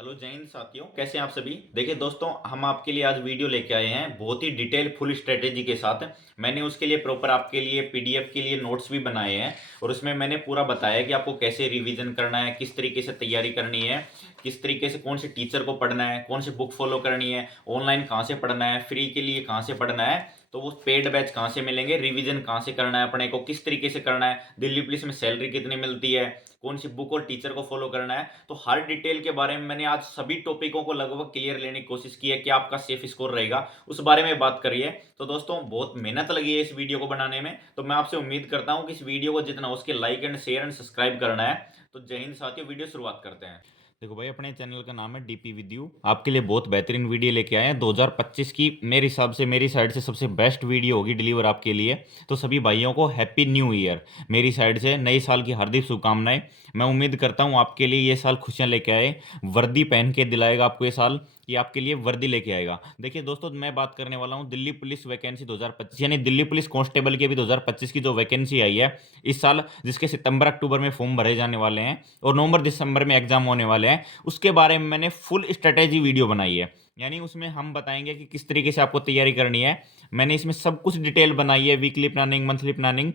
Hello जय हिंद साथियों, कैसे हैं आप सभी। देखिए दोस्तों, हम आपके लिए आज वीडियो लेके आए हैं बहुत ही डिटेल फुल स्ट्रेटेजी के साथ। मैंने उसके लिए प्रॉपर आपके लिए पीडीएफ के लिए नोट्स भी बनाए हैं और उसमें मैंने पूरा बताया कि आपको कैसे रिवीजन करना है, किस तरीके से तैयारी करनी है, किस तरीके से कौन से टीचर को पढ़ना है, कौन सी बुक फॉलो करनी है, ऑनलाइन कहाँ से पढ़ना है, फ्री के लिए कहाँ से पढ़ना है, तो वो पेड बैच कहाँ से मिलेंगे, रिवीजन कहाँ से करना है, अपने को किस तरीके से करना है, दिल्ली पुलिस में सैलरी कितनी मिलती है, कौन सी बुक और टीचर को फॉलो करना है। तो हर डिटेल के बारे में मैंने आज सभी टॉपिकों को लगभग क्लियर लेने की कोशिश की है कि आपका सेफ स्कोर रहेगा, उस बारे में बात करिए। तो दोस्तों, बहुत मेहनत लगी है इस वीडियो को बनाने में, तो मैं आपसे उम्मीद करता हूं कि इस वीडियो को जितना उसके like and share and subscribe करना है। तो जय हिंद साथियों, वीडियो शुरुआत करते हैं। देखो भाई, अपने चैनल का नाम है डीपी विद यू। आपके लिए बहुत बेहतरीन वीडियो लेके आए हैं। 2025 की मेरे हिसाब से मेरी साइड से सबसे बेस्ट वीडियो होगी डिलीवर आपके लिए। तो सभी भाइयों को हैप्पी न्यू ईयर मेरी साइड से, नए साल की हार्दिक शुभकामनाएं। मैं उम्मीद करता हूं आपके लिए ये साल खुशियां लेके आए, वर्दी पहन के दिलाएगा आपको ये साल, कि आपके लिए वर्दी लेके आएगा। देखिए दोस्तों, मैं बात करने वाला हूं दिल्ली पुलिस वैकेंसी 2025, यानी दिल्ली पुलिस कांस्टेबल की भी 2025 की जो वैकेंसी आई है इस साल, जिसके सितंबर अक्टूबर में फॉर्म भरे जाने वाले हैं और नवंबर दिसंबर में एग्जाम होने वाले हैं, उसके बारे में मैंने फुल स्ट्रेटेजी वीडियो बनाई है। यानी उसमें हम बताएंगे कि किस तरीके से आपको तैयारी करनी है। मैंने इसमें सब कुछ डिटेल बनाई है, वीकली प्लानिंग, मंथली प्लानिंग।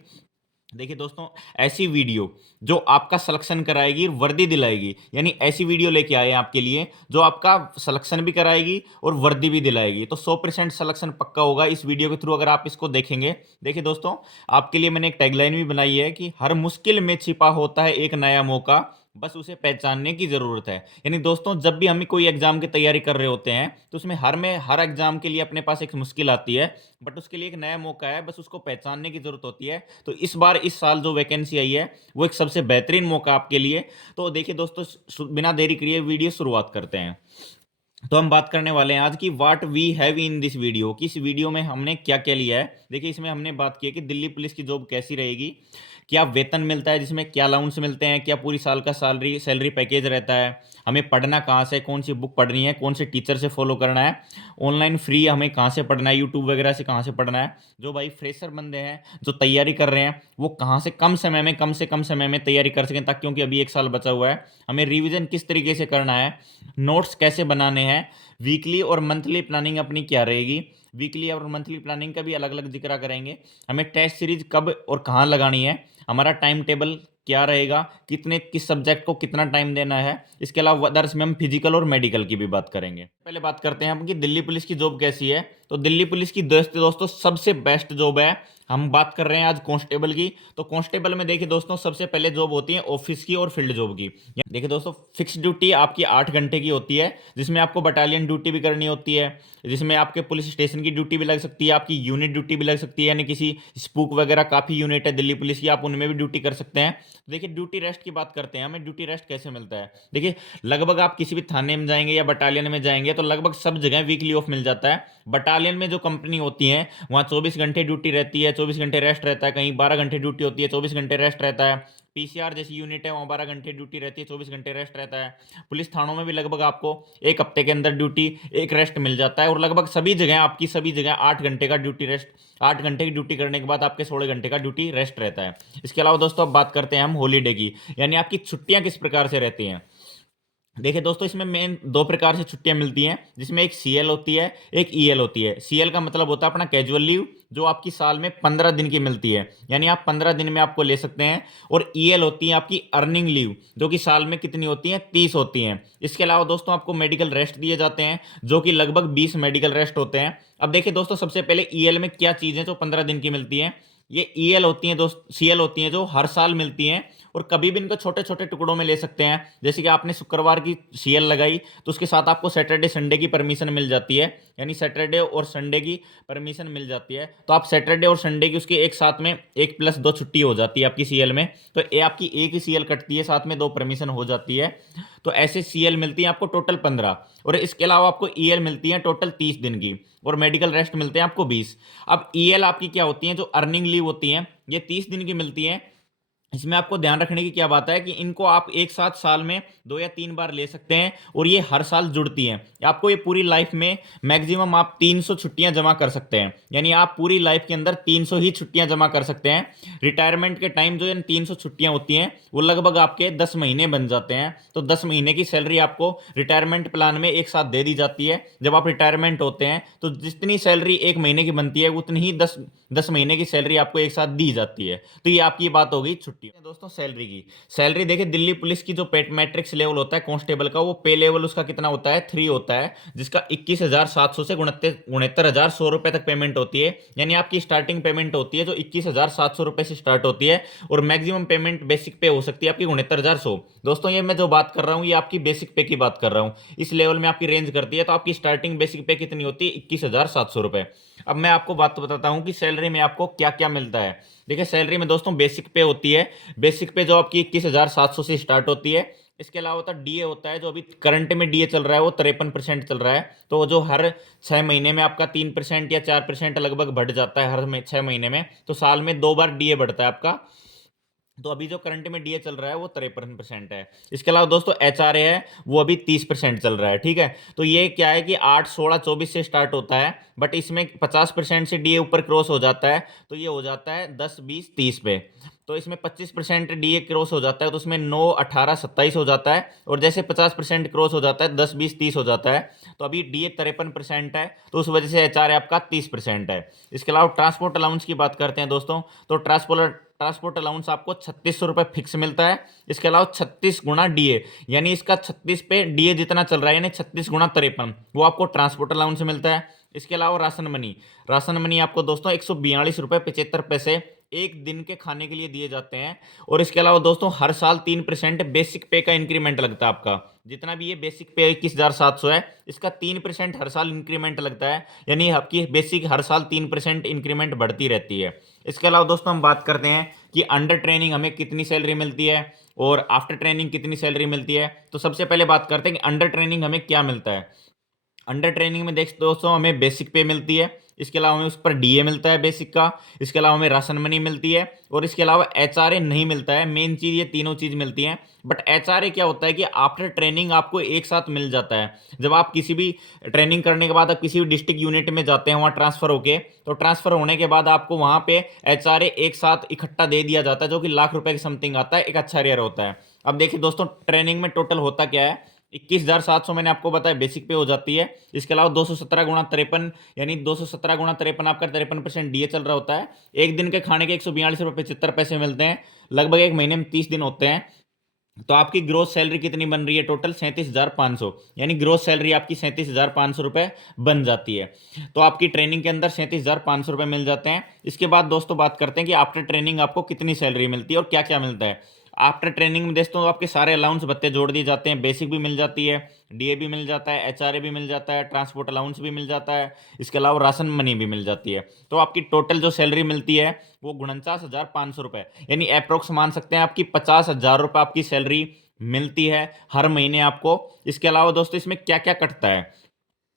देखिए दोस्तों, ऐसी वीडियो जो आपका सिलेक्शन कराएगी, वर्दी दिलाएगी, यानी ऐसी वीडियो लेके आए हैं आपके लिए जो आपका सिलेक्शन भी कराएगी और वर्दी भी दिलाएगी। तो 100% सिलेक्शन पक्का होगा इस वीडियो के थ्रू अगर आप इसको देखेंगे। देखिए दोस्तों, आपके लिए मैंने एक टैगलाइन भी बनाई है कि हर मुश्किल में छिपा होता है एक नया मौका, बस उसे पहचानने की ज़रूरत है। यानी दोस्तों, जब भी हम कोई एग्जाम की तैयारी कर रहे होते हैं तो उसमें हर एग्जाम के लिए अपने पास एक मुश्किल आती है, बट उसके लिए एक नया मौका है, बस उसको पहचानने की ज़रूरत होती है। तो इस बार इस साल जो वैकेंसी आई है वो एक सबसे बेहतरीन मौका आपके लिए। तो देखिए दोस्तों, बिना देरी करिए वीडियो शुरुआत करते हैं। तो हम बात करने वाले हैं आज की what we have in this video, कि इस वीडियो में हमने क्या क्या लिया है। देखिए, इसमें हमने बात की है कि दिल्ली पुलिस की जॉब कैसी रहेगी, क्या वेतन मिलता है, जिसमें क्या अलाउंस मिलते हैं, क्या पूरी साल का सैलरी सैलरी पैकेज रहता है, हमें पढ़ना कहाँ से, कौन सी बुक पढ़नी है, कौन से टीचर से फॉलो करना है, ऑनलाइन फ्री हमें कहाँ से पढ़ना है, यूट्यूब वगैरह से कहाँ से पढ़ना है। जो भाई फ्रेशर बंदे हैं जो तैयारी कर रहे हैं, वो कहाँ से कम समय में तैयारी कर सकें, ताकि क्योंकि अभी एक साल बचा हुआ है। हमें रिविजन किस तरीके से करना है, नोट्स कैसे बनाने हैं, वीकली और मंथली प्लानिंग अपनी क्या रहेगी, वीकली और मंथली प्लानिंग का भी अलग अलग जिक्र करेंगे। हमें टेस्ट सीरीज कब और कहाँ लगानी है, हमारा टाइम टेबल क्या रहेगा, किस सब्जेक्ट को कितना टाइम देना है। इसके अलावा अदर्स में हम फिजिकल और मेडिकल की भी बात करेंगे। पहले बात करते हैं हम कि दिल्ली पुलिस की जॉब कैसी है। तो दिल्ली पुलिस की दोस्तों सबसे बेस्ट जॉब है। हम बात कर रहे हैं आज कांस्टेबल की। तो कांस्टेबल में देखिए दोस्तों, सबसे पहले जॉब होती है ऑफिस की और फील्ड जॉब की। देखिए दोस्तों, फिक्स ड्यूटी आपकी 8 घंटे की होती है, जिसमें आपको बटालियन ड्यूटी भी करनी होती है, जिसमें आपके पुलिस स्टेशन की ड्यूटी भी लग सकती है, आपकी यूनिट ड्यूटी भी लग सकती है, यानी किसी स्पूक वगैरह काफ़ी यूनिट है दिल्ली पुलिस की, आप उनमें भी ड्यूटी कर सकते हैं। तो देखिए, ड्यूटी रेस्ट की बात करते हैं, हमें ड्यूटी रेस्ट कैसे मिलता है। देखिए, लगभग आप किसी भी थाने में जाएंगे या बटालियन में जाएंगे तो लगभग सब जगह वीकली ऑफ मिल जाता है। बटालियन में जो कंपनी होती है वहाँ 24 घंटे ड्यूटी रहती है, 24 घंटे रेस्ट रहता है, कहीं 12 घंटे ड्यूटी होती है, 24 घंटे रेस्ट रहता है। पीसीआर जैसी यूनिट है वहाँ 12 घंटे ड्यूटी रहती है, 24 घंटे रेस्ट रहता है। पुलिस थानों में भी लगभग आपको एक हफ्ते के अंदर ड्यूटी एक रेस्ट मिल जाता है, और लगभग सभी जगह 8 घंटे का ड्यूटी रेस्ट, 8 घंटे की ड्यूटी करने के बाद आपके 16 घंटे का ड्यूटी रेस्ट रहता है। इसके अलावा दोस्तों अब बात करते हैं हम हॉलीडे की, यानी आपकी छुट्टियां किस प्रकार से रहती हैं। देखिए दोस्तों, इसमें मेन दो प्रकार से छुट्टियां मिलती हैं, जिसमें एक सीएल होती है, एक ईएल होती है। सीएल का मतलब होता है अपना कैजुअल लीव, जो आपकी साल में 15 दिन की मिलती है, यानी आप 15 दिन में आपको ले सकते हैं। और ईएल होती है आपकी अर्निंग लीव, जो कि साल में कितनी होती है, 30 होती हैं। इसके अलावा दोस्तों आपको मेडिकल रेस्ट दिए जाते हैं, जो कि लगभग 20 मेडिकल रेस्ट होते हैं। अब देखिए दोस्तों, सबसे पहले ईएल में क्या चीज़ें जो 15 दिन की मिलती हैं। ये ईएल होती हैं दोस्त, सीएल होती हैं जो हर साल मिलती हैं, और कभी भी इनको छोटे छोटे टुकड़ों में ले सकते हैं। जैसे कि आपने शुक्रवार की सीएल लगाई तो उसके साथ आपको सैटरडे संडे की परमिशन मिल जाती है, यानी सैटरडे और संडे की परमिशन मिल जाती है। तो आप सैटरडे और संडे की उसकी एक साथ में 1+2 छुट्टी हो जाती है आपकी सीएल में। तो ये आपकी एक ही सीएल कटती है, साथ में 2 परमिशन हो जाती है। तो ऐसे सीएल मिलती है आपको टोटल 15, और इसके अलावा आपको ईएल मिलती है टोटल 30 दिन की, और मेडिकल रेस्ट मिलते हैं आपको 20। अब ईएल आपकी क्या होती है, जो अर्निंग लीव होती है, ये 30 दिन की मिलती है। इसमें आपको ध्यान रखने की क्या बात है कि इनको आप एक साथ साल में 2 या 3 बार ले सकते हैं और ये हर साल जुड़ती हैं। आपको ये पूरी लाइफ में मैक्सिमम आप 300 छुट्टियां जमा कर सकते हैं, यानी आप पूरी लाइफ के अंदर 300 ही छुट्टियां जमा कर सकते हैं। रिटायरमेंट के टाइम जो इन 300 छुट्टियां होती हैं वो लगभग आपके 10 महीने बन जाते हैं। तो 10 महीने की सैलरी आपको रिटायरमेंट प्लान में एक साथ दे दी जाती है। जब आप रिटायरमेंट होते हैं तो जितनी सैलरी एक महीने की बनती है उतनी ही 10 महीने की सैलरी आपको एक साथ दी जाती है। तो ये आपकी बात हो गई छुट्टी। दोस्तों सैलरी की, सैलरी देखिए दिल्ली पुलिस की जो पेट मैट्रिक्स लेवल होता है कांस्टेबल का, वो पे लेवल उसका कितना होता है 3 होता है, जिसका 21,700 से 69,100 रुपए तक पेमेंट होती है। यानी आपकी स्टार्टिंग पेमेंट होती है जो 21,700 रुपए से स्टार्ट होती है और मैक्सिमम पेमेंट बेसिक पे हो सकती है आपकी 69,100। दोस्तों ये मैं जो बात कर रहा हूँ ये आपकी बेसिक पे की बात कर रहा हूँ, इस लेवल में आपकी रेंज करती है। तो आपकी स्टार्टिंग बेसिक पे कितनी होती है 21,700 रुपए। अब मैं आपको बात बताता हूँ कि सैलरी में आपको क्या क्या मिलता है। देखिए सैलरी में दोस्तों बेसिक पे होती है, बेसिक पे जो आपकी 21,700 से स्टार्ट होती है। इसके अलावा होता है डीए होता है, जो अभी करंट में डीए चल रहा है वो 53% चल रहा है। तो जो हर 6 महीने में आपका 3% या 4% लगभग बढ़ जाता है हर 6 महीने में, तो साल में 2 बार डीए बढ़ता है आपका। तो अभी जो करंट में डीए चल रहा है वो 53% है। इसके अलावा दोस्तों एचआरए है वो अभी 30% चल रहा है। ठीक है, तो ये क्या है कि 8, 16, 24 से स्टार्ट होता है, बट इसमें 50% से डीए ऊपर क्रॉस हो जाता है तो ये हो जाता है 10, 20, 30 पे। तो इसमें 25% डीए क्रॉस हो जाता है तो उसमें 9, 18, 27 हो जाता है। और जैसे 50% क्रॉस हो जाता है 10, 20, 30 हो जाता है। तो अभी डीए 53% है तो उस वजह से एचआरए आपका 30% है। इसके अलावा ट्रांसपोर्ट अलाउंस की बात करते हैं दोस्तों, तो ट्रांसपोर्ट अलाउंस आपको 3600 रुपये फिक्स मिलता है। इसके अलावा 36 गुना डीए, यानी इसका 36 पे डीए जितना चल रहा है यानी 36 गुना 53 वो आपको ट्रांसपोर्ट अलाउंस मिलता है। इसके अलावा राशन मनी आपको दोस्तों 142 रुपये 75 पैसे एक दिन के खाने के लिए दिए जाते हैं। और इसके अलावा दोस्तों हर साल 3% बेसिक पे का इंक्रीमेंट लगता है आपका। जितना भी ये बेसिक पे 21,700 है इसका 3% हर साल इंक्रीमेंट लगता है, यानी आपकी बेसिक हर साल 3% इंक्रीमेंट बढ़ती रहती है। इसके अलावा दोस्तों हम बात करते हैं कि अंडर ट्रेनिंग हमें कितनी सैलरी मिलती है और आफ्टर ट्रेनिंग कितनी सैलरी मिलती है। तो सबसे पहले बात करते हैं कि अंडर ट्रेनिंग हमें क्या मिलता है। अंडर ट्रेनिंग में देख दोस्तों हमें बेसिक पे मिलती है, इसके अलावा हमें उस पर डीए मिलता है बेसिक का, इसके अलावा हमें राशन मनी मिलती है और इसके अलावा एचआरए नहीं मिलता है। मेन चीज़ ये तीनों चीज़ मिलती हैं। बट एचआरए क्या होता है कि आफ्टर ट्रेनिंग आपको एक साथ मिल जाता है। जब आप किसी भी ट्रेनिंग करने के बाद आप किसी भी डिस्ट्रिक्ट यूनिट में जाते हैं वहाँ ट्रांसफर होके, तो ट्रांसफर होने के बाद आपको वहाँ पे एचआरए एक साथ इकट्ठा दे दिया जाता है जो कि लाख रुपए की समथिंग आता है, एक अच्छा रेयर होता है। अब देखिए दोस्तों ट्रेनिंग में टोटल होता क्या है, 21,700 मैंने आपको बताया बेसिक पे हो जाती है। इसके अलावा 217 गुणा 53, यानी 217 गुणा 53 आपका 53% डीए चल रहा होता है। एक दिन के खाने के 142 रुपये 75 पैसे मिलते हैं, लगभग एक महीने में 30 दिन होते हैं। तो आपकी ग्रोस सैलरी कितनी बन रही है टोटल 37,500, यानी ग्रोस सैलरी आपकी 37,500 रुपये बन जाती है। तो आपकी ट्रेनिंग के अंदर 37,500 रुपये मिल जाते हैं। इसके बाद दोस्तों बात करते हैं कि आफ्टर ट्रेनिंग आपको कितनी सैलरी मिलती है और क्या क्या मिलता है। आफ्टर ट्रेनिंग में दोस्तों आपके सारे अलाउंस भत्ते जोड़ दिए जाते हैं, बेसिक भी मिल जाती है, डीए भी मिल जाता है, एचआरए भी मिल जाता है, ट्रांसपोर्ट अलाउंस भी मिल जाता है, इसके अलावा राशन मनी भी मिल जाती है। तो आपकी टोटल जो सैलरी मिलती है वो 49,500 रुपये, यानी अप्रोक्स मान सकते हैं आपकी 50,000 रुपये आपकी सैलरी मिलती है हर महीने आपको। इसके अलावा दोस्तों इसमें क्या क्या कटता है,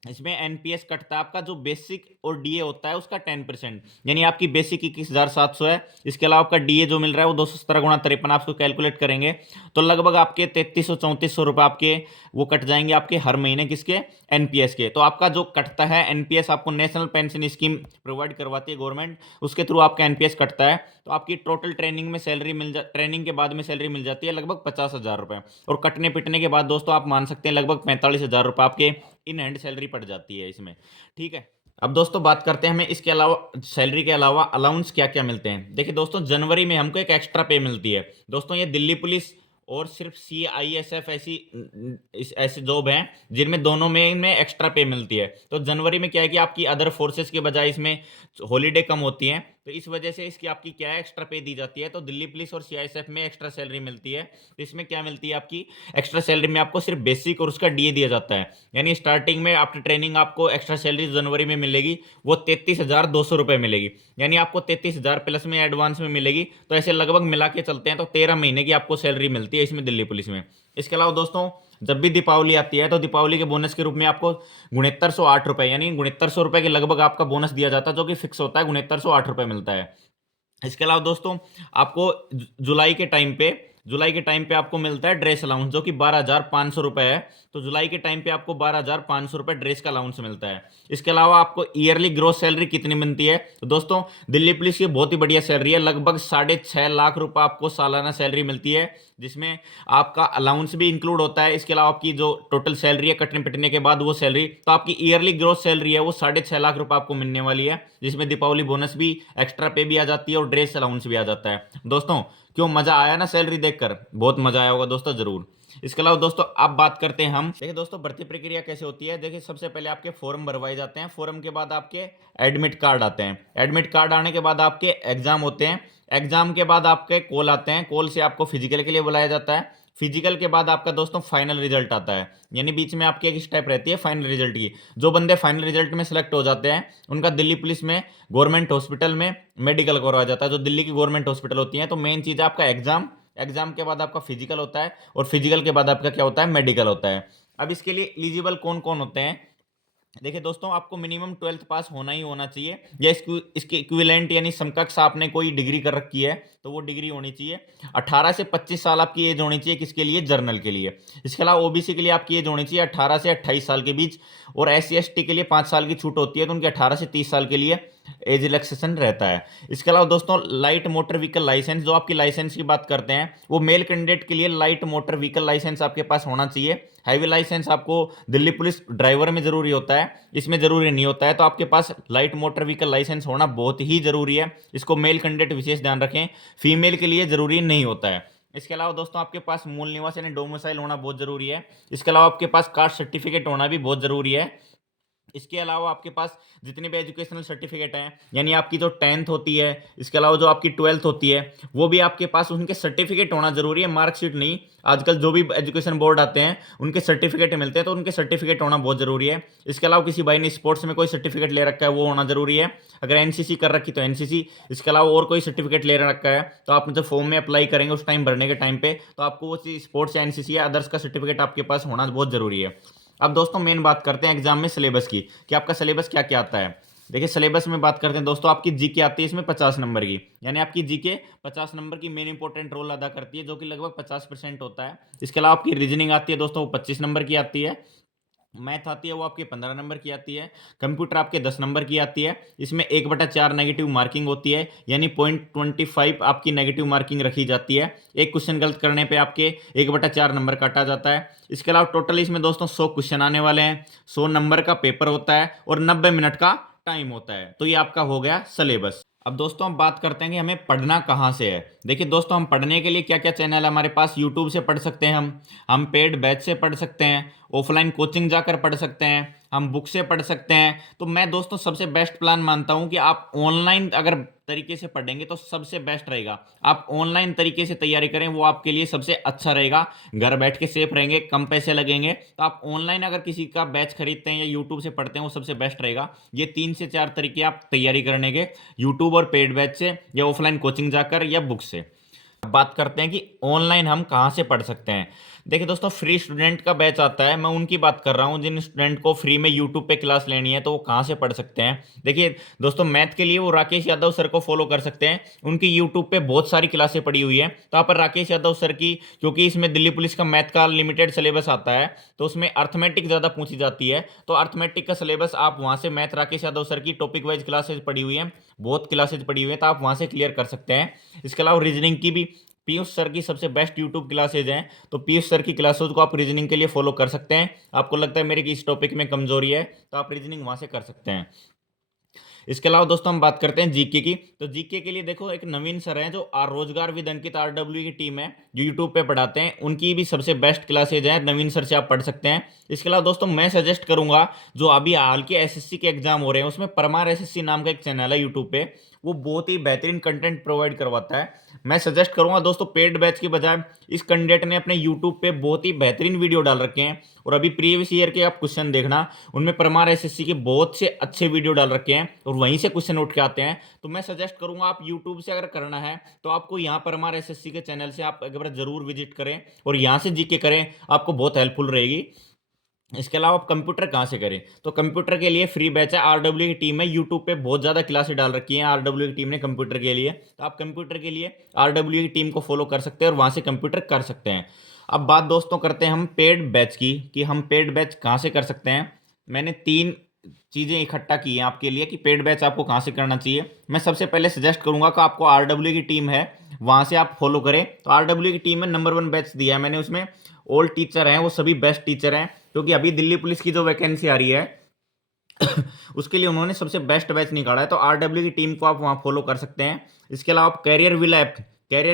इसमें एनपीएस कटता है आपका जो बेसिक और डीए होता है उसका 10%, यानी आपकी बेसिक 21,700 है। इसके अलावा आपका डीए जो मिल रहा है वो 217 गुणा 53 आपको कैलकुलेट करेंगे तो लगभग आपके 3300-3400 रुपये आपके वो कट जाएंगे आपके हर महीने किसके, एनपीएस के। तो आपका जो कटता है एनपीएस आपको नेशनल पेंशन स्कीम प्रोवाइड करवाती है गवर्नमेंट, उसके थ्रू आपका एनपीएस कटता है। तो आपकी टोटल ट्रेनिंग में सैलरी ट्रेनिंग के बाद में सैलरी मिल जाती है लगभग 50,000 रुपये। और कटने पिटने के बाद दोस्तों आप मान सकते हैं लगभग 45,000 रुपये आपके इन हैंड सैलरी पड़ जाती है इसमें। ठीक है, अब दोस्तों बात करते हैं हमें इसके अलावा सैलरी के अलावा अलाउंस क्या क्या मिलते हैं। देखिए दोस्तों जनवरी में हमको एक एक्स्ट्रा पे मिलती है। दोस्तों ये दिल्ली पुलिस और सिर्फ CISF ऐसी जॉब हैं जिनमें दोनों में एक्स्ट्रा पे मिलती है। तो जनवरी में क्या है कि आपकी अदर फोर्सेस के बजाय इसमें हॉलीडे कम होती हैं, तो इस वजह से इसकी आपकी क्या है एक्स्ट्रा पे दी जाती है। तो दिल्ली पुलिस और CISF में एक्स्ट्रा सैलरी मिलती है। तो इसमें क्या मिलती है आपकी एक्स्ट्रा सैलरी में आपको सिर्फ बेसिक और उसका डीए दिया जाता है, यानी स्टार्टिंग में आफ्टर ट्रेनिंग आपको एक्स्ट्रा सैलरी जनवरी में मिलेगी वो 33,200 रुपये मिलेगी, यानी आपको 33,000 प्लस में एडवांस में मिलेगी। तो ऐसे लगभग मिला के चलते हैं तो 13 महीने की आपको सैलरी मिलती है इसमें दिल्ली पुलिस में। इसके अलावा दोस्तों जब भी दीपावली आती है तो दीपावली के बोनस के रूप में आपको 6908 रुपये, यानी 6900 रुपये के लगभग आपका बोनस दिया जाता है जो कि फिक्स होता है, 6908 रुपये मिलता है। इसके अलावा दोस्तों आपको जुलाई के टाइम पे आपको मिलता है ड्रेस अलाउंस, जो कि 12,500 रुपए है। तो जुलाई के टाइम पे आपको 12,500 रुपए ड्रेस का अलाउंस मिलता है। इसके अलावा आपको ईयरली ग्रोस सैलरी कितनी मिलती है? तो दोस्तों दिल्ली पुलिस की बहुत ही बढ़िया सैलरी है, लगभग 6.5 लाख रुपए आपको सालाना सैलरी मिलती है, जिसमें आपका अलाउंस भी इंक्लूड होता है। इसके अलावा आपकी जो टोटल सैलरी है कटने पिटने के बाद वो सैलरी, तो आपकी ईयरली ग्रोस सैलरी है वो 6.5 लाख रुपए आपको मिलने वाली है, जिसमें दीपावली बोनस भी, एक्स्ट्रा पे भी आ जाती है और ड्रेस अलाउंस भी आ जाता है। दोस्तों क्यों मजा आया ना सैलरी देखकर? बहुत मजा आया होगा दोस्तों जरूर। इसके अलावा दोस्तों अब बात करते हैं हम, देखिए दोस्तों भर्ती प्रक्रिया कैसे होती है। देखिए सबसे पहले आपके फॉर्म भरवाए जाते हैं, फॉर्म के बाद आपके एडमिट कार्ड आते हैं, एडमिट कार्ड आने के बाद आपके एग्जाम होते हैं, एग्जाम के बाद आपके कॉल आते हैं, कॉल से आपको फिजिकल के लिए बुलाया जाता है, फिजिकल के बाद आपका दोस्तों फाइनल रिजल्ट आता है। यानी बीच में आपकी एक स्टेप रहती है फाइनल रिजल्ट की। जो बंदे फाइनल रिजल्ट में सेलेक्ट हो जाते हैं उनका दिल्ली पुलिस में गवर्नमेंट हॉस्पिटल में मेडिकल करवाया जाता है, जो दिल्ली की गवर्नमेंट हॉस्पिटल होती है। तो मेन चीज़ है आपका एग्जाम, एग्जाम के बाद आपका फिजिकल होता है और फिजिकल के बाद आपका क्या होता है, मेडिकल होता है। अब इसके लिए एलिजिबल कौन कौन होते हैं? देखिए दोस्तों आपको मिनिमम 12th पास होना ही होना चाहिए, या इसके इक्विवेलेंट यानी समकक्ष आपने कोई डिग्री कर रखी है तो वो डिग्री होनी चाहिए। 18 से 25 साल आपकी एज होनी चाहिए, किसके लिए? जर्नल के लिए। इसके अलावा ओबीसी के लिए आपकी एज होनी चाहिए 18 से 28 साल के बीच, और एससी एसटी के लिए 5 साल की छूट होती है, तो उनके 18 से 30 साल के लिए एज रिलैक्सेशन रहता है। इसके अलावा दोस्तों लाइट मोटर व्हीकल लाइसेंस, जो आपकी लाइसेंस की बात करते हैं, वो मेल कैंडिडेट के लिए लाइट मोटर व्हीकल लाइसेंस आपके पास होना चाहिए। हैवी लाइसेंस आपको दिल्ली पुलिस ड्राइवर में जरूरी होता है, इसमें जरूरी नहीं होता है। तो आपके पास लाइट मोटर व्हीकल लाइसेंस होना बहुत ही जरूरी है, इसको मेल कैंडिडेट विशेष ध्यान रखें, फीमेल के लिए जरूरी नहीं होता है। इसके अलावा दोस्तों आपके पास मूल निवास यानी डोमिसाइल होना बहुत जरूरी है। इसके अलावा आपके पास कास्ट सर्टिफिकेट होना भी बहुत जरूरी है। इसके अलावा आपके पास जितने भी एजुकेशनल सर्टिफिकेट हैं, यानी आपकी जो 10th होती है, इसके अलावा जो आपकी 12th होती है, वो भी आपके पास उनके सर्टिफिकेट होना जरूरी है, मार्कशीट नहीं। आजकल जो भी एजुकेशन बोर्ड आते हैं उनके सर्टिफिकेट मिलते हैं, तो उनके सर्टिफिकेट होना बहुत जरूरी है। इसके अलावा किसी भाई ने स्पोर्ट्स में कोई सर्टिफिकेट ले रखा है वो होना जरूरी है, अगर एनसीसी कर रखी तो एनसीसी। इसके अलावा और कोई सर्टिफिकेट ले रखा है तो आप जब फॉर्म में अप्लाई करेंगे उस टाइम भरने के टाइम पे, तो आपको वो चीज स्पोर्ट्स या एनसीसी या अदर्स का सर्टिफिकेट आपके पास होना बहुत जरूरी है। अब दोस्तों मेन बात करते हैं एग्जाम में सिलेबस की, कि आपका सिलेबस क्या क्या आता है। देखिए सिलेबस में बात करते हैं दोस्तों, आपकी जीके आती है इसमें 50 नंबर की, यानी आपकी जीके 50 नंबर की मेन इंपॉर्टेंट रोल अदा करती है, जो कि लगभग 50% होता है। इसके अलावा आपकी रीजनिंग आती है दोस्तों, वो 25 नंबर की आती है। मैथ आती है वो आपके 15 नंबर की आती है। कंप्यूटर आपके 10 नंबर की आती है, इसमें 1/4 नेगेटिव मार्किंग होती है, यानी 0.25 आपकी नेगेटिव मार्किंग रखी जाती है। एक क्वेश्चन गलत करने पे आपके 1/4 नंबर काटा जाता है। इसके अलावा टोटल इसमें दोस्तों 100 क्वेश्चन आने वाले हैं, 100 नंबर का पेपर होता है और 90 मिनट का टाइम होता है। तो ये आपका हो गया सिलेबस। अब दोस्तों हम बात करते हैं कि हमें पढ़ना कहाँ से है। देखिए दोस्तों हम पढ़ने के लिए क्या क्या चैनल है हमारे पास, यूट्यूब से पढ़ सकते हैं हम पेड बैच से पढ़ सकते हैं, ऑफलाइन कोचिंग जाकर पढ़ सकते हैं, हम बुक से पढ़ सकते हैं। तो मैं दोस्तों सबसे बेस्ट प्लान मानता हूं कि आप ऑनलाइन अगर तरीके से पढ़ेंगे तो सबसे बेस्ट रहेगा। आप ऑनलाइन तरीके से तैयारी करें, वो आपके लिए सबसे अच्छा रहेगा, घर बैठ के सेफ रहेंगे, कम पैसे लगेंगे। तो आप ऑनलाइन अगर किसी का बैच खरीदते हैं या यूट्यूब से पढ़ते हैं वो सबसे बेस्ट रहेगा। ये 3 से 4 तरीके आप तैयारी करने के, यूट्यूब और पेड बैच से या ऑफलाइन कोचिंग जाकर या बुक से। अब बात करते हैं कि ऑनलाइन हम कहाँ से पढ़ सकते हैं। देखिए दोस्तों फ्री स्टूडेंट का बैच आता है, मैं उनकी बात कर रहा हूँ जिन स्टूडेंट को फ्री में यूट्यूब पे क्लास लेनी है, तो वो कहाँ से पढ़ सकते हैं। देखिए दोस्तों मैथ के लिए वो राकेश यादव सर को फॉलो कर सकते हैं, उनकी यूट्यूब पे बहुत सारी क्लासें पड़ी हुई है। तो आप पर राकेश यादव सर की, क्योंकि इसमें दिल्ली पुलिस का मैथ का लिमिटेड सिलेबस आता है, तो उसमें अर्थमेटिक ज़्यादा पूछी जाती है, तो अर्थमेटिक का सिलेबस आप वहाँ से, मैथ राकेश यादव सर की टॉपिक वाइज क्लासेज पड़ी हुई हैं, बहुत क्लासेज पड़ी हुई है, तो आप वहाँ से क्लियर कर सकते हैं। इसके अलावा रीजनिंग की भी पीयूष सर की सबसे बेस्ट यूट्यूब क्लासेज हैं, तो पीयूष सर की क्लासेज को आप रीजनिंग के लिए फॉलो कर सकते हैं। आपको लगता है मेरे की इस टॉपिक में कमजोरी है तो आप रीजनिंग वहां से कर सकते हैं। इसके अलावा दोस्तों हम बात करते हैं जीके की, तो जीके के लिए देखो एक नवीन सर हैं जो रोजगार विद अंकित आरडब्ल्यू की टीम है जो यूट्यूब पे पढ़ाते हैं, उनकी भी सबसे बेस्ट क्लासेज हैं, नवीन सर से आप पढ़ सकते हैं। इसके अलावा दोस्तों मैं सजेस्ट करूंगा, जो अभी हाल के एसएससी के एग्जाम हो रहे हैं उसमें परमार एसएससी नाम का एक चैनल है यूट्यूब पे, वो बहुत ही बेहतरीन कंटेंट प्रोवाइड करवाता है। मैं सजेस्ट करूंगा दोस्तों पेड बैच की बजाय इस कैंडिडेट ने अपने यूट्यूब पे बहुत ही बेहतरीन वीडियो डाल रखे हैं, और अभी प्रीवियस ईयर के आप क्वेश्चन देखना, उनमें परमार एसएससी के बहुत से अच्छे वीडियो डाल रखे हैं और वहीं से क्वेश्चन उठ के आते हैं। तो मैं सजेस्ट करूंगा आप यूट्यूब से अगर करना है तो आपको यहाँ परमार एसएससी के चैनल से आप एक बार जरूर विजिट करें और यहाँ से जीके करें, आपको बहुत हेल्पफुल रहेगी। इसके अलावा आप कंप्यूटर कहाँ से करें, तो कंप्यूटर के लिए फ्री बैच है, आरडब्ल्यू की टीम है, यूट्यूब पे बहुत ज़्यादा क्लासेस डाल रखी हैं आरडब्ल्यू की टीम ने कंप्यूटर के लिए। तो आप कंप्यूटर के लिए आरडब्ल्यू की टीम को फॉलो कर सकते हैं और वहाँ से कंप्यूटर कर सकते हैं। अब बात दोस्तों करते हैं हम पेड बैच की, कि हम पेड बैच कहाँ से कर सकते हैं। मैंने 3 चीज़ें इकट्ठा की हैं आपके लिए कि पेड बैच आपको कहाँ से करना चाहिए। मैं सबसे पहले सजेस्ट करूँगा कि आपको आरडब्ल्यू की टीम है वहाँ से आप फॉलो करें। तो आरडब्ल्यू की टीम में नंबर 1 बैच दिया है मैंने, उसमें ऑल टीचर हैं वो सभी बेस्ट टीचर हैं, क्योंकि अभी दिल्ली पुलिस की जो वैकेंसी आ रही है उसके लिए उन्होंने सबसे बेस्ट बैच निकाला है। तो आरडब्ल्यू की टीम को आप वहाँ फॉलो कर सकते हैं। इसके अलावा आप कैरियर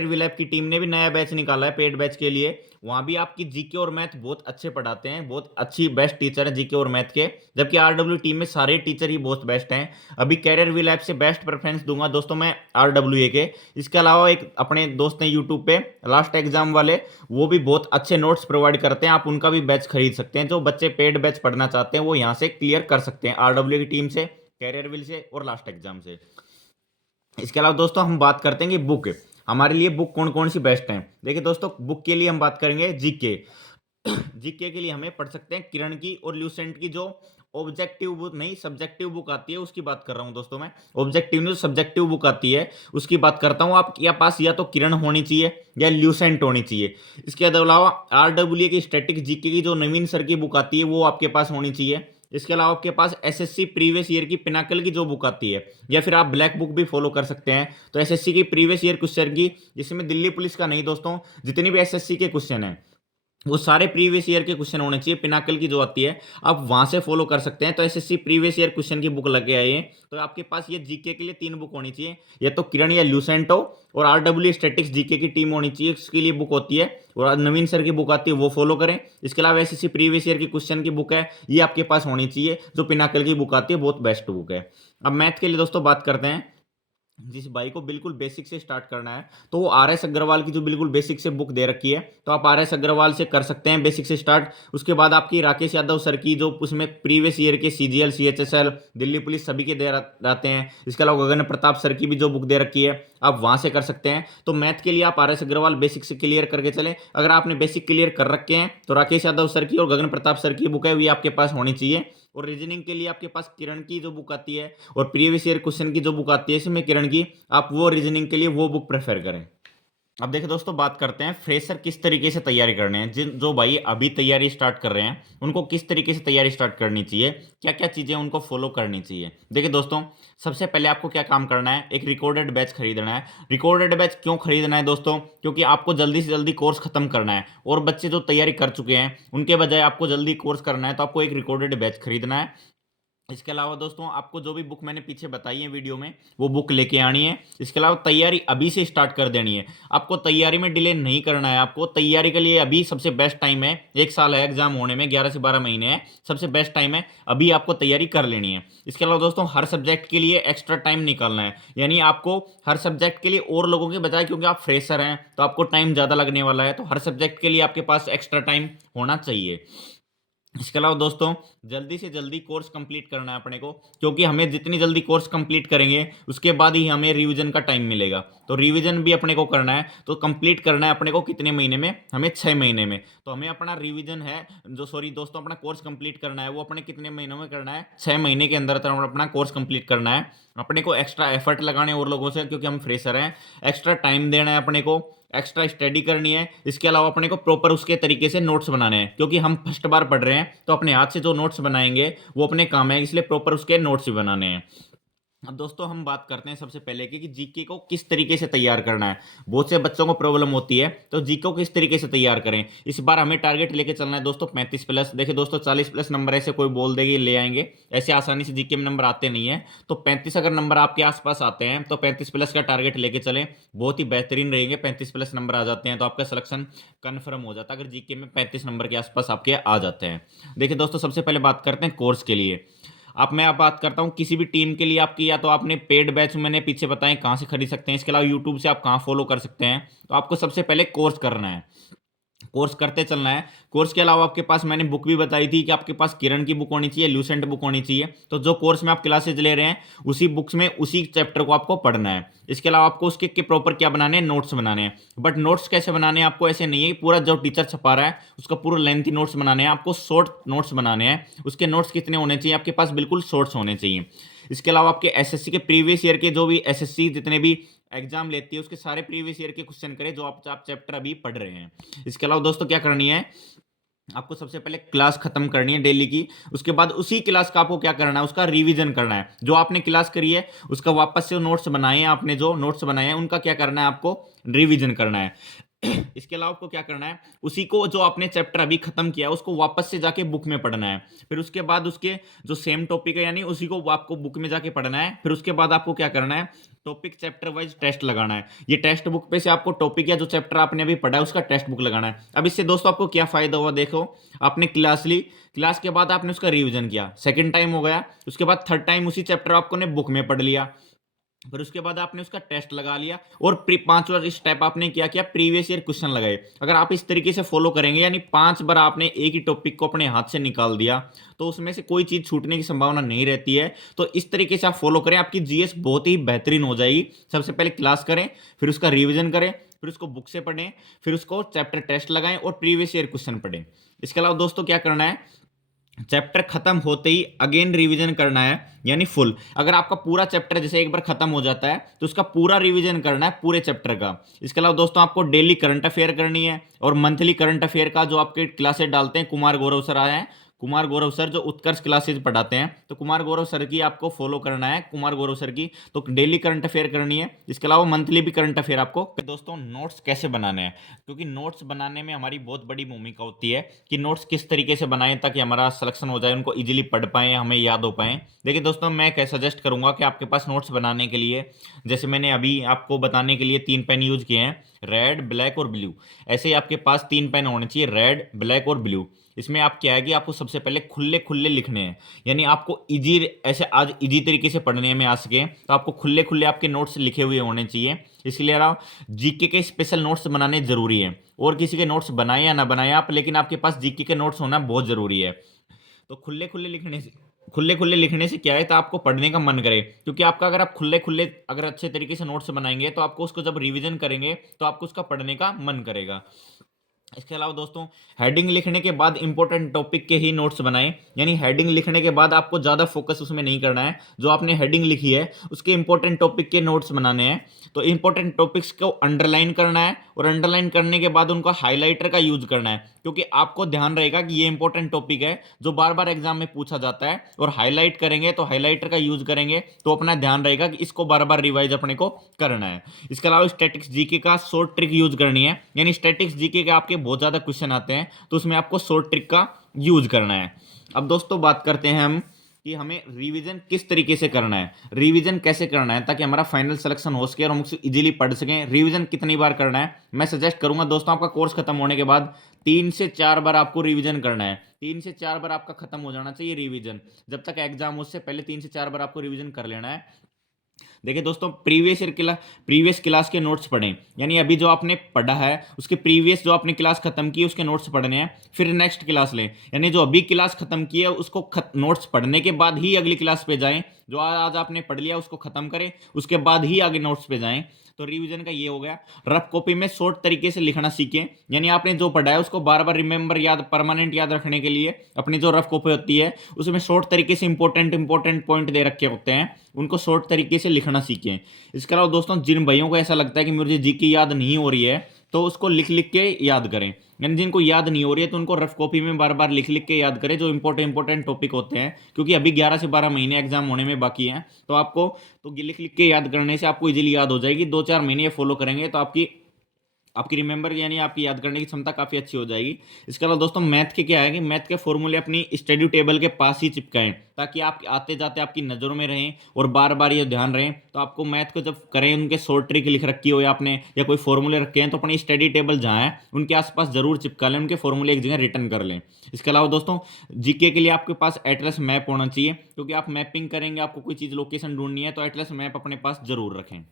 विल ऐप की टीम ने भी नया बैच निकाला है पेड बैच के लिए। वहाँ भी आपकी जीके और मैथ बहुत अच्छे पढ़ाते हैं, बहुत अच्छी बेस्ट टीचर है जीके और मैथ के, जबकि आरडब्ल्यू टीम में सारे टीचर ही बहुत बेस्ट हैं। अभी कैरियर विल ऐप से बेस्ट प्रेफरेंस दूंगा दोस्तों मैं आरडब्ल्यू के। इसके अलावा एक अपने दोस्त हैं यूट्यूब पे लास्ट एग्जाम वाले, वो भी बहुत अच्छे नोट्स प्रोवाइड करते हैं, आप उनका भी बैच खरीद सकते हैं। जो बच्चे पेड बैच पढ़ना चाहते हैं वो यहाँ से क्लियर कर सकते हैं, आरडब्ल्यू की टीम से, कैरियर विल से और लास्ट एग्जाम से। इसके अलावा दोस्तों हम बात करते हैं कि बुक, हमारे लिए बुक कौन कौन सी बेस्ट हैं। देखिए दोस्तों, बुक के लिए हम बात करेंगे जीके। जीके के लिए हमें पढ़ सकते हैं किरण की और ल्यूसेंट की जो ऑब्जेक्टिव बुक नहीं सब्जेक्टिव बुक आती है उसकी बात कर रहा हूं दोस्तों मैं। ऑब्जेक्टिव नहीं, सब्जेक्टिव बुक आती है उसकी बात करता हूं। आप या पास या तो किरण होनी चाहिए या ल्यूसेंट होनी चाहिए। इसके अलावा आरडब्ल्यू की स्टैटिक जीके की जो नवीन सर की बुक आती है वो आपके पास होनी चाहिए। इसके अलावा आपके पास एसएससी प्रीवियस ईयर की पिनाकल की जो बुक आती है, या फिर आप ब्लैक बुक भी फॉलो कर सकते हैं। तो एसएससी की प्रीवियस ईयर क्वेश्चन की, जिसमें दिल्ली पुलिस का नहीं दोस्तों, जितनी भी एसएससी के क्वेश्चन हैं वो सारे प्रीवियस ईयर के क्वेश्चन होने चाहिए, पिनाकल की जो आती है आप वहां से फॉलो कर सकते हैं। तो एसएससी प्रीवियस ईयर क्वेश्चन की बुक लग के आई है। तो आपके पास ये जीके के लिए 3 बुक होनी चाहिए, या तो किरण या ल्यूसेंट हो, और आरडब्ल्यू स्टैटिक्स जीके की टीम होनी चाहिए, उसके लिए बुक होती है, और नवीन सर की बुक आती है वो फॉलो करें। इसके अलावा एसएससी प्रीवियस ईयर की क्वेश्चन की बुक है ये आपके पास होनी चाहिए, जो पिनाकल की बुक आती है बहुत बेस्ट बुक है। अब मैथ के लिए दोस्तों बात करते हैं। जिस भाई को बिल्कुल बेसिक से स्टार्ट करना है तो वो आर एस अग्रवाल की जो बिल्कुल बेसिक से बुक दे रखी है, तो आप आर एस अग्रवाल से कर सकते हैं बेसिक से स्टार्ट। उसके बाद आपकी राकेश यादव सर की जो उसमें प्रीवियस ईयर के सीजीएल सीएचएसएल दिल्ली पुलिस सभी के दे रहते हैं। इसके अलावा गगन प्रताप सर की भी जो बुक दे रखी है आप वहां से कर सकते हैं। तो मैथ के लिए आप आर एस अग्रवाल बेसिक से क्लियर करके चले। अगर आपने बेसिक क्लियर कर रखे हैं तो राकेश यादव सर की और गगन प्रताप सर की बुक है वो आपके पास होनी चाहिए। और रीजनिंग के लिए आपके पास किरण की जो बुक आती है और प्रीवियस ईयर क्वेश्चन की जो बुक आती है इसमें किरण की, आप वो रीजनिंग के लिए वो बुक प्रेफर करें। अब देखिए दोस्तों, बात करते हैं फ्रेशर किस तरीके से तैयारी करने हैं। जिन जो भाई अभी तैयारी स्टार्ट कर रहे हैं उनको किस तरीके से तैयारी स्टार्ट करनी चाहिए, क्या क्या चीज़ें उनको फॉलो करनी चाहिए। देखिए दोस्तों, सबसे पहले आपको क्या काम करना है, एक रिकॉर्डेड बैच खरीदना है। रिकॉर्डेड बैच क्यों खरीदना है दोस्तों, क्योंकि आपको जल्दी से जल्दी कोर्स खत्म करना है, और बच्चे जो तैयारी कर चुके हैं उनके बजाय आपको जल्दी कोर्स करना है, तो आपको एक रिकॉर्डेड बैच खरीदना है। इसके अलावा दोस्तों, आपको जो भी बुक मैंने पीछे बताई है वीडियो में वो बुक लेके आनी है। इसके अलावा तैयारी अभी से स्टार्ट कर देनी है, आपको तैयारी में डिले नहीं करना है। आपको तैयारी के लिए अभी सबसे बेस्ट टाइम है, 1 साल है एग्जाम होने में, 11 से 12 महीने है, सबसे बेस्ट टाइम है, अभी आपको तैयारी कर लेनी है। इसके अलावा दोस्तों, हर सब्जेक्ट के लिए एक्स्ट्रा टाइम निकालना है, यानी आपको हर सब्जेक्ट के लिए और लोगों के बजाय, क्योंकि आप फ्रेशर हैं तो आपको टाइम ज़्यादा लगने वाला है, तो हर सब्जेक्ट के लिए आपके पास एक्स्ट्रा टाइम होना चाहिए। इसके अलावा दोस्तों, जल्दी से जल्दी कोर्स कंप्लीट करना है अपने को, क्योंकि हमें जितनी जल्दी कोर्स कंप्लीट करेंगे उसके बाद ही हमें रिवीजन का टाइम मिलेगा। तो रिवीजन भी अपने को करना है, तो कंप्लीट करना है अपने को कितने महीने में, हमें 6 महीने में। तो हमें अपना रिवीजन है जो सॉरी दोस्तों अपना कोर्स कंप्लीट करना है वो अपने कितने महीनों में करना है, 6 महीने के अंदर अंदर अपना कोर्स कंप्लीट करना है। अपने को एक्स्ट्रा एफर्ट लगाने और लोगों से, क्योंकि हम फ्रेशर हैं, एक्स्ट्रा टाइम देना है अपने को, एक्स्ट्रा स्टडी करनी है। इसके अलावा अपने को प्रॉपर उसके तरीके से नोट्स बनाने हैं, क्योंकि हम फर्स्ट बार पढ़ रहे हैं तो अपने हाथ से जो नोट्स बनाएंगे वो अपने काम है, इसलिए प्रॉपर उसके नोट्स भी बनाने हैं। अब दोस्तों हम बात करते हैं सबसे पहले कि जीके को किस तरीके से तैयार करना है। बहुत से बच्चों को प्रॉब्लम होती है, तो जीके को किस तरीके से तैयार करें। इस बार हमें टारगेट लेके चलना है दोस्तों 35+। देखिए दोस्तों, 40+ नंबर ऐसे कोई बोल देगी ले आएंगे, ऐसे आसानी से जीके में नंबर आते नहीं है। तो 35 अगर नंबर आपके आसपास आते हैं तो 35+ का टारगेट लेके चलें, बहुत ही बेहतरीन रहेंगे। 35+ नंबर आ जाते हैं तो आपका सिलेक्शन कन्फर्म हो जाता है, अगर जीके में 35 नंबर के आसपास आपके आ जाते हैं। देखिए दोस्तों, सबसे पहले बात करते हैं कोर्स के लिए। मैं आप बात करता हूँ किसी भी टीम के लिए आपकी, या तो आपने पेड बैच मैंने पीछे बताएं कहाँ से खरीद सकते हैं, इसके अलावा यूट्यूब से आप कहाँ फॉलो कर सकते हैं। तो आपको सबसे पहले कोर्स करना है। कोर्स करते चलना है। कोर्स के अलावा आपके पास मैंने बुक भी बताई थी कि आपके पास किरण की बुक होनी चाहिए, ल्यूसेंट बुक होनी चाहिए। तो जो कोर्स में आप क्लासेज ले रहे हैं उसी बुक्स में उसी चैप्टर को आपको पढ़ना है। इसके अलावा आपको उसके के प्रॉपर क्या बनाने हैं, नोट्स बनाने हैं। बट नोट्स कैसे बनाने हैं आपको, ऐसे नहीं है कि पूरा जो टीचर छपा रहा है उसका पूरा लेंथी नोट्स बनाने हैं, आपको शॉर्ट नोट्स बनाने हैं। उसके नोट्स कितने होने चाहिए आपके पास, बिल्कुल शॉर्ट्स होने चाहिए। इसके अलावा आपके एसएससी के प्रीवियस ईयर के जो भी एसएससी जितने भी एग्जाम लेती है उसके सारे प्रीवियस ईयर के क्वेश्चन करें जो आप चैप्टर अभी पढ़ रहे हैं। इसके अलावा दोस्तों क्या करनी है, आपको सबसे पहले क्लास खत्म करनी है डेली की। उसके बाद उसी क्लास का आपको क्या करना है, उसका रिवीजन करना है। जो आपने क्लास करी है उसका वापस से नोट्स बनाए हैं, आपने जो नोट्स बनाए हैं उनका क्या करना है, आपको रिवीजन करना है। इसके अलावा आपको क्या करना है, उसी को जो आपने चैप्टर अभी खत्म किया है उसको वापस से जाके बुक में पढ़ना है। फिर उसके बाद उसके जो सेम टॉपिक है यानी उसी को आपको बुक में जाके पढ़ना है। फिर उसके बाद आपको क्या करना है, टॉपिक चैप्टर वाइज टेस्ट लगाना है। ये टेक्स्ट बुक पे से आपको टॉपिक या जो चैप्टर आपने अभी पढ़ा है उसका टेक्स्ट बुक लगाना है। अब इससे दोस्तों आपको क्या फायदा हुआ, देखो आपने क्लास ली, क्लास के बाद आपने उसका रिवीजन किया, सेकंड टाइम हो गया। उसके बाद थर्ड टाइम उसी चैप्टर आपको ने बुक में पढ़ लिया। फिर उसके बाद आपने उसका टेस्ट लगा लिया और पांचवा स्टेप आपने क्या किया, प्रीवियस ईयर क्वेश्चन लगाए। अगर आप इस तरीके से फॉलो करेंगे यानी 5 बार आपने एक ही टॉपिक को अपने हाथ से निकाल दिया तो उसमें से कोई चीज छूटने की संभावना नहीं रहती है। तो इस तरीके से आप फॉलो करें, आपकी जीएस बहुत ही बेहतरीन हो जाएगी। सबसे पहले क्लास करें, फिर उसका रिविजन करें, फिर उसको बुक से पढ़ें, फिर उसको चैप्टर टेस्ट लगाएं और प्रीवियस ईयर क्वेश्चन पढ़ें। इसके अलावा दोस्तों क्या करना है, चैप्टर खत्म होते ही अगेन रिवीजन करना है यानी फुल। अगर आपका पूरा चैप्टर जैसे एक बार खत्म हो जाता है तो उसका पूरा रिवीजन करना है पूरे चैप्टर का। इसके अलावा दोस्तों आपको डेली करंट अफेयर करनी है और मंथली करंट अफेयर का जो आपके क्लासेस डालते हैं, कुमार गौरव सर आए हैं, कुमार गौरव सर जो उत्कर्ष क्लासेज पढ़ाते हैं, तो कुमार गौरव सर की आपको फॉलो करना है, कुमार गौरव सर की। तो डेली करंट अफेयर करनी है। इसके अलावा मंथली भी करंट अफेयर आपको। दोस्तों नोट्स कैसे बनाने हैं, क्योंकि नोट्स बनाने में हमारी बहुत बड़ी भूमिका होती है कि नोट्स किस तरीके से बनाएं ताकि हमारा सिलेक्शन हो जाए, उनको इजीली पढ़ पाएं, हमें याद हो पाएं। देखिए दोस्तों मैं क्या सजेस्ट करूंगा कि आपके पास नोट्स बनाने के लिए, जैसे मैंने अभी आपको बताने के लिए 3 पेन यूज किए हैं, रेड ब्लैक और ब्लू। ऐसे ही आपके पास 3 पेन होने चाहिए, रेड ब्लैक और ब्लू। इसमें आप क्या है कि आपको सबसे पहले खुले खुले लिखने हैं, यानी आपको इजी, ऐसे आज इजी तरीके से पढ़ने में आ सके तो आपको खुले खुले आपके नोट्स लिखे हुए होने चाहिए। इसलिए आप जीके के स्पेशल नोट्स बनाने जरूरी है। और किसी के नोट्स बनाए या ना बनाए आप, लेकिन आपके पास जीके के नोट्स होना बहुत जरूरी है। तो खुले खुले लिखने से क्या है, तो आपको पढ़ने का मन करे। क्योंकि आपका अगर आप खुले खुले अगर अच्छे तरीके से नोट्स बनाएंगे तो आपको उसको जब रिवीजन करेंगे तो आपको उसका पढ़ने का मन करेगा। इसके अलावा दोस्तों हेडिंग लिखने के बाद इंपॉर्टेंट टॉपिक के ही नोट्स बनाएं, यानी हेडिंग लिखने के बाद आपको ज़्यादा फोकस उसमें नहीं करना है। जो आपने हेडिंग लिखी है उसके इंपॉर्टेंट टॉपिक के नोट्स बनाने हैं। तो इंपॉर्टेंट टॉपिक्स को अंडरलाइन करना है और अंडरलाइन करने के बाद उनका हाईलाइटर का यूज करना है, क्योंकि आपको ध्यान रहेगा कि ये इंपॉर्टेंट टॉपिक है जो बार बार एग्जाम में पूछा जाता है। और हाईलाइट करेंगे तो हाईलाइटर का यूज करेंगे तो अपना ध्यान रहेगा कि इसको बार बार रिवाइज अपने को करना है। इसके अलावा स्टैटिक्स जीके का शॉर्ट ट्रिक यूज करनी है, यानी स्टैटिक्स जीके के आपके बहुत ज़्यादा क्वेश्चन आते हैं तो उसमें आपको शॉर्ट ट्रिक का यूज करना है। अब दोस्तों बात करते हैं हम कि हमें रिवीजन किस तरीके से करना है, रिवीजन कैसे करना है ताकि हमारा फाइनल सिलेक्शन हो सके और हम उसको इजीली पढ़ सकें। रिवीजन कितनी बार करना है, मैं सजेस्ट करूंगा दोस्तों आपका कोर्स खत्म होने के बाद 3 से 4 बार आपको रिवीजन करना है। 3 से 4 बार आपका खत्म हो जाना चाहिए रिवीजन। जब तक एग्जाम उससे पहले 3 से 4 बार आपको रिवीजन कर लेना है। देखिए दोस्तों प्रीवियस क्लास के नोट्स पढ़ें, यानी अभी जो आपने पढ़ा है उसके प्रीवियस जो आपने क्लास खत्म की है उसके नोट्स पढ़ने हैं। फिर नेक्स्ट क्लास लें, यानी जो अभी क्लास खत्म की है उसको नोट्स पढ़ने के बाद ही अगली क्लास पे जाएं। जो आज आपने पढ़ लिया उसको खत्म करें, उसके बाद ही आगे नोट्स पे जाएं। तो रिवीजन का ये हो गया। रफ कॉपी में शॉर्ट तरीके से लिखना सीखें, यानी आपने जो पढ़ा है उसको बार बार रिमेंबर याद परमानेंट याद रखने के लिए अपनी जो रफ कॉपी होती है उसमें शॉर्ट तरीके से इंपॉर्टेंट पॉइंट दे रखे होते हैं, उनको शॉर्ट तरीके से लिखना सीखें। इसके अलावा दोस्तों जिन भाइयों को ऐसा लगता है कि मुझे जीके याद नहीं हो रही है तो उसको लिख लिख के याद करें, यानी जिनको याद नहीं हो रही है तो उनको रफ कॉपी में बार बार लिख लिख के याद करें जो इंपॉर्टेंट टॉपिक होते हैं। क्योंकि अभी 11 से 12 महीने एग्जाम होने में बाकी हैं तो आपको तो लिख लिख के याद करने से आपको इजीली याद हो जाएगी। 2-4 महीने ये फॉलो करेंगे तो आपकी आपकी रिमेंबर यानी आपकी याद करने की क्षमता काफ़ी अच्छी हो जाएगी। इसके अलावा दोस्तों मैथ के क्या है कि मैथ के फॉर्मूले अपनी स्टडी टेबल के पास ही चिपकाएं ताकि आप आते जाते आपकी नज़रों में रहें और बार बार ये ध्यान रहें। तो आपको मैथ को जब करें उनके शॉर्ट ट्रिक लिख रखी हो या आपने या कोई फॉर्मूले रखे हैं तो अपनी स्टडी टेबल जहाँ है उनके आसपास जरूर चिपका लें, उनके फॉर्मूले एक जगह रिटर्न कर लें। इसके अलावा दोस्तों जीके के लिए आपके पास एटलस मैप होना चाहिए, क्योंकि आप मैपिंग करेंगे, आपको कोई चीज़ लोकेशन ढूंढनी है तो एटलस मैप अपने पास जरूर रखें।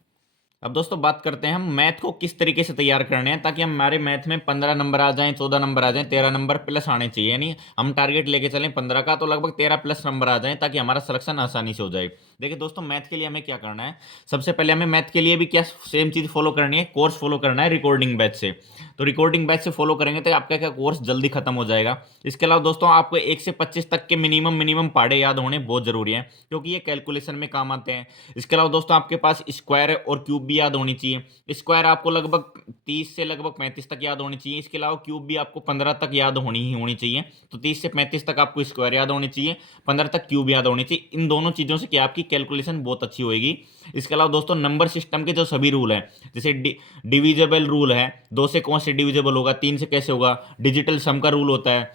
अब दोस्तों बात करते हैं हम मैथ को किस तरीके से तैयार करने हैं ताकि हमारे मैथ में 15 नंबर आ जाएं, 14 नंबर आ जाएं, 13 नंबर प्लस आने चाहिए। यानी हम टारगेट लेके चलें 15 का, तो लगभग 13 प्लस नंबर आ जाएं ताकि हमारा सिलेक्शन आसानी से हो जाए। देखिए दोस्तों, मैथ के लिए हमें क्या करना है, सबसे पहले हमें मैथ के लिए भी क्या सेम चीज़ फॉलो करनी है, कोर्स फॉलो करना है रिकॉर्डिंग बैच से। तो रिकॉर्डिंग बैच से फॉलो करेंगे तो आपका क्या कोर्स जल्दी खत्म हो जाएगा। इसके अलावा दोस्तों आपको 1 से 25 तक के मिनिमम पहाड़े याद होने बहुत जरूरी है, क्योंकि ये कैलकुलेशन में काम आते हैं। इसके अलावा दोस्तों आपके पास स्क्वायर और क्यूब भी याद होनी चाहिए। स्क्वायर आपको लगभग 30 से लगभग 35 तक याद होनी चाहिए। इसके अलावा क्यूब भी आपको 15 तक याद होनी चाहिए। तो 30 से 35 तक आपको स्क्वायर याद होनी चाहिए, 15 तक क्यूब याद होनी चाहिए। इन दोनों चीज़ों से क्या आपकी कैलकुलेशन बहुत अच्छी होगी। इसके अलावा दोस्तों नंबर सिस्टम के जो सभी रूल हैं, जैसे डिविजिबल रूल है, 2 से कौन से डिविजिबल होगा, 3 से कैसे होगा, डिजिटल सम का रूल होता है,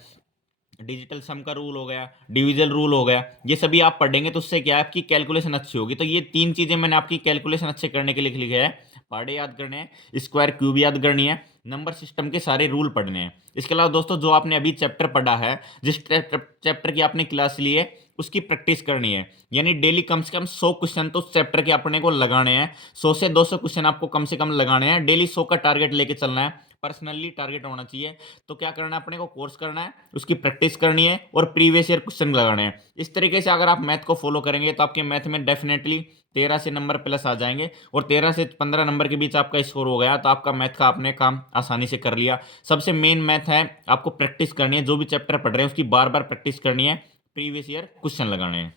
डिजिटल सम का रूल हो गया, डिविजन रूल हो गया, ये सभी आप पढ़ेंगे तो उससे क्या है आपकी कैलकुलेशन अच्छी होगी। तो ये 3 चीजें मैंने आपकी कैलकुलेशन अच्छे करने के लिए लिखी है। पहाड़े याद करने हैं, स्क्वायर क्यूब याद करनी है, नंबर सिस्टम के सारे रूल पढ़ने हैं। इसके अलावा दोस्तों जो आपने अभी चैप्टर पढ़ा है, जिस चैप्टर की आपने क्लास ली है, उसकी प्रैक्टिस करनी है। यानी डेली कम से कम 100 क्वेश्चन तो उस चैप्टर के अपने को लगाने हैं। 100 से 200 क्वेश्चन आपको कम से कम लगाने हैं। डेली 100 का टारगेट लेके चलना है, पर्सनली टारगेट होना चाहिए। तो क्या करना है, अपने को कोर्स करना है, उसकी प्रैक्टिस करनी है और प्रीवियस ईयर क्वेश्चन लगाने हैं। इस तरीके से अगर आप मैथ को फॉलो करेंगे तो आपके मैथ में डेफिनेटली 13 से नंबर प्लस आ जाएंगे, और 13 से 15 नंबर के बीच आपका स्कोर हो गया तो आपका मैथ का आपने काम आसानी से कर लिया। सबसे मेन मैथ है, आपको प्रैक्टिस करनी है। जो भी चैप्टर पढ़ रहे हैं उसकी बार बार प्रैक्टिस करनी है, प्रीवियस ईयर क्वेश्चन लगाने हैं।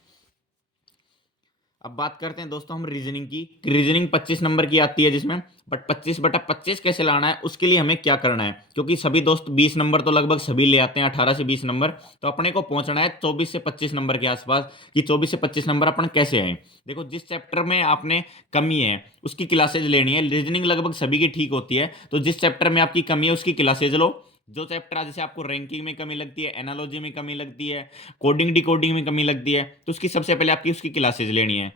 अब बात करते हैं दोस्तों हम रीजनिंग की। रीजनिंग 25 नंबर की आती है जिसमें, बट 25/25 कैसे लाना है उसके लिए हमें क्या करना है, क्योंकि सभी दोस्त 20 नंबर तो लगभग सभी ले आते हैं, 18 से 20 नंबर। तो अपने को पहुंचना है 24 से 25 नंबर के आसपास, कि 24 से 25 नंबर अपन कैसे आए। देखो, जिस चैप्टर में आपने कमी है उसकी क्लासेज लेनी है। रीजनिंग लगभग सभी की ठीक होती है, तो जिस चैप्टर में आपकी कमी है उसकी क्लासेज लो। जो चैप्टर आज जैसे आपको रैंकिंग में कमी लगती है, एनालॉजी में कमी लगती है, कोडिंग डिकोडिंग में कमी लगती है, तो उसकी सबसे पहले आपकी उसकी क्लासेज लेनी है।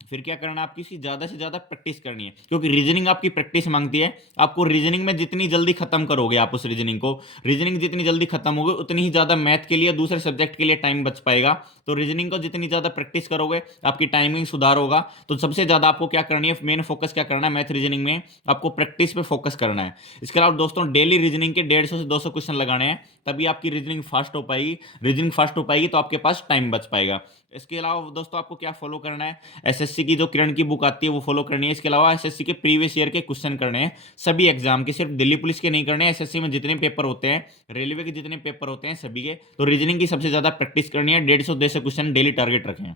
फिर क्या करना है, आपकी इसकी ज़्यादा से ज़्यादा प्रैक्टिस करनी है, क्योंकि रीजनिंग आपकी प्रैक्टिस मांगती है। आपको रीजनिंग में जितनी जल्दी खत्म करोगे आप उस रीजनिंग को, रीजनिंग जितनी जल्दी खत्म होगी उतनी ही ज़्यादा मैथ के लिए, दूसरे सब्जेक्ट के लिए टाइम बच पाएगा। तो रीजनिंग को जितनी ज़्यादा प्रैक्टिस करोगे आपकी टाइमिंग सुधार होगा। तो सबसे ज़्यादा आपको क्या करनी है, मेन फोकस क्या करना है मैथ रीजनिंग में, आपको प्रैक्टिस पे फोकस करना है। इसके अलावा दोस्तों डेली रीजनिंग के 150 से 200 क्वेश्चन लगाने हैं, तभी आपकी रीजनिंग फास्ट हो पाएगी। रीजनिंग फास्ट हो पाएगी तो आपके पास टाइम बच पाएगा। इसके अलावा दोस्तों आपको क्या फॉलो करना है, एसएससी की जो किरण की बुक आती है वो फॉलो करनी है। इसके अलावा एसएससी के प्रीवियस ईयर के क्वेश्चन करने हैं, सभी एग्जाम के, सिर्फ दिल्ली पुलिस के नहीं करने हैं। एसएससी में जितने पेपर होते हैं, रेलवे के जितने पेपर होते हैं सभी के। तो रीजनिंग की सबसे ज्यादा प्रैक्टिस करनी है, 150 क्वेश्चन डेली टारगेट रखें।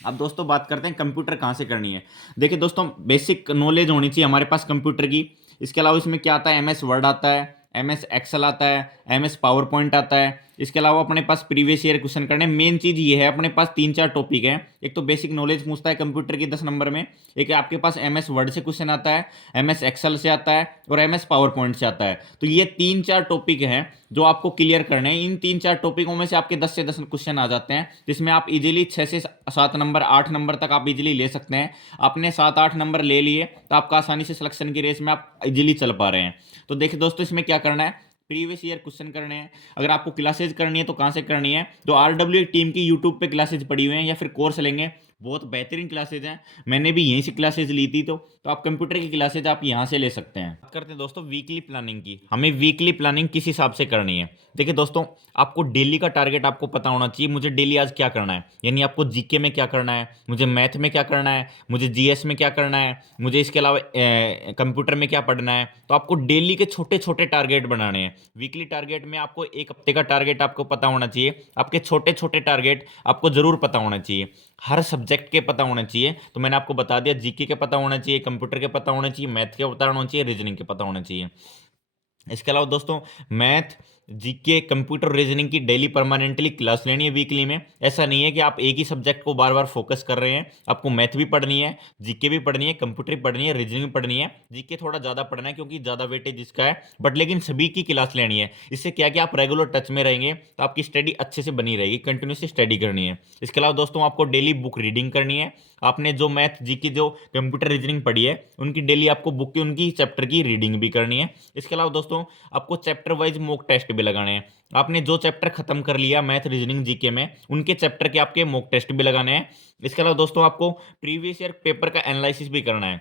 अब दोस्तों बात करते हैं कंप्यूटर कहाँ से करनी है। देखिए दोस्तों, बेसिक नॉलेज होनी चाहिए हमारे पास कंप्यूटर की। इसके अलावा इसमें क्या आता है, एमएस वर्ड आता है, एमएस एक्सेल आता है, एमएस पावर पॉइंट आता है। इसके अलावा अपने पास प्रीवियस ईयर क्वेश्चन करने। मेन चीज़ ये है, अपने पास 3-4 टॉपिक है। एक तो बेसिक नॉलेज पूछता है कंप्यूटर की 10 नंबर में। एक आपके पास एमएस वर्ड से क्वेश्चन आता है, एमएस एक्सेल से आता है और एमएस पावर पॉइंट से आता है। तो ये 3-4 टॉपिक हैं जो आपको क्लियर करने हैं। इन 3-4 टॉपिकों में से आपके 10 से 10 क्वेश्चन आ जाते हैं, जिसमें आप इजीली 6 से 7 नंबर, 8 नंबर तक आप इजीली ले सकते हैं। आपने 7-8 नंबर ले लिए तो आपका आसानी से सिलेक्शन की रेस में आप इजीली चल पा रहे हैं। तो देखिए दोस्तों, इसमें क्या करना है, प्रीवियस ईयर क्वेश्चन करने हैं। अगर आपको क्लासेज करनी है तो कहाँ से करनी है, तो आरडब्ल्यू टीम की यूट्यूब पे क्लासेज पड़ी हुई हैं, या फिर कोर्स लेंगे, बहुत बेहतरीन क्लासेज हैं। मैंने भी यहीं से क्लासेज ली थी। तो आप कंप्यूटर की क्लासेज आप यहाँ से ले सकते हैं। बात करते हैं दोस्तों वीकली प्लानिंग की। हमें वीकली प्लानिंग किस हिसाब से करनी है। देखिए दोस्तों, आपको डेली का टारगेट आपको पता होना चाहिए, मुझे डेली आज क्या करना है। यानी आपको जीके में क्या करना है, मुझे मैथ में क्या करना है, मुझे जीएस में क्या करना है, मुझे इसके अलावा कंप्यूटर में क्या पढ़ना है। तो आपको डेली के छोटे छोटे टारगेट बनाने हैं। वीकली टारगेट में आपको एक हफ्ते का टारगेट आपको पता होना चाहिए। आपके छोटे छोटे टारगेट आपको जरूर पता होना चाहिए, हर सब्जेक्ट के पता होना चाहिए। तो मैंने आपको बता दिया, जीके के पता होना चाहिए, कंप्यूटर के पता होना चाहिए, मैथ के पता होना चाहिए, रीजनिंग के पता होना चाहिए। इसके अलावा दोस्तों मैथ, जीके, कंप्यूटर, रीजनिंग की डेली परमानेंटली क्लास लेनी है वीकली में। ऐसा नहीं है कि आप एक ही सब्जेक्ट को बार बार फोकस कर रहे हैं। आपको मैथ भी पढ़नी है, जीके भी पढ़नी है, कंप्यूटर भी पढ़नी है, रीजनिंग भी पढ़नी है। जीके थोड़ा ज़्यादा पढ़ना है क्योंकि ज़्यादा वेटेज इसका है, बट लेकिन सभी की क्लास लेनी है। इससे क्या कि आप रेगुलर टच में रहेंगे तो आपकी स्टडी अच्छे से बनी रहेगी, कंटिन्यूसली स्टडी करनी है। इसके अलावा दोस्तों आपको डेली बुक रीडिंग करनी है। आपने जो मैथ, जीके, जो कंप्यूटर, रीजनिंग पढ़ी है उनकी डेली आपको बुक की, उनकी चैप्टर की रीडिंग भी करनी है। इसके अलावा दोस्तों आपको चैप्टर वाइज मॉक टेस्ट भी लगाने हैं। आपने जो चैप्टर खत्म कर लिया मैथ, रीजनिंग, जीके में, उनके चैप्टर के आपके मॉक टेस्ट भी लगाने हैं। इसके अलावा दोस्तों आपको प्रीवियस ईयर पेपर का एनालिसिस भी करना है।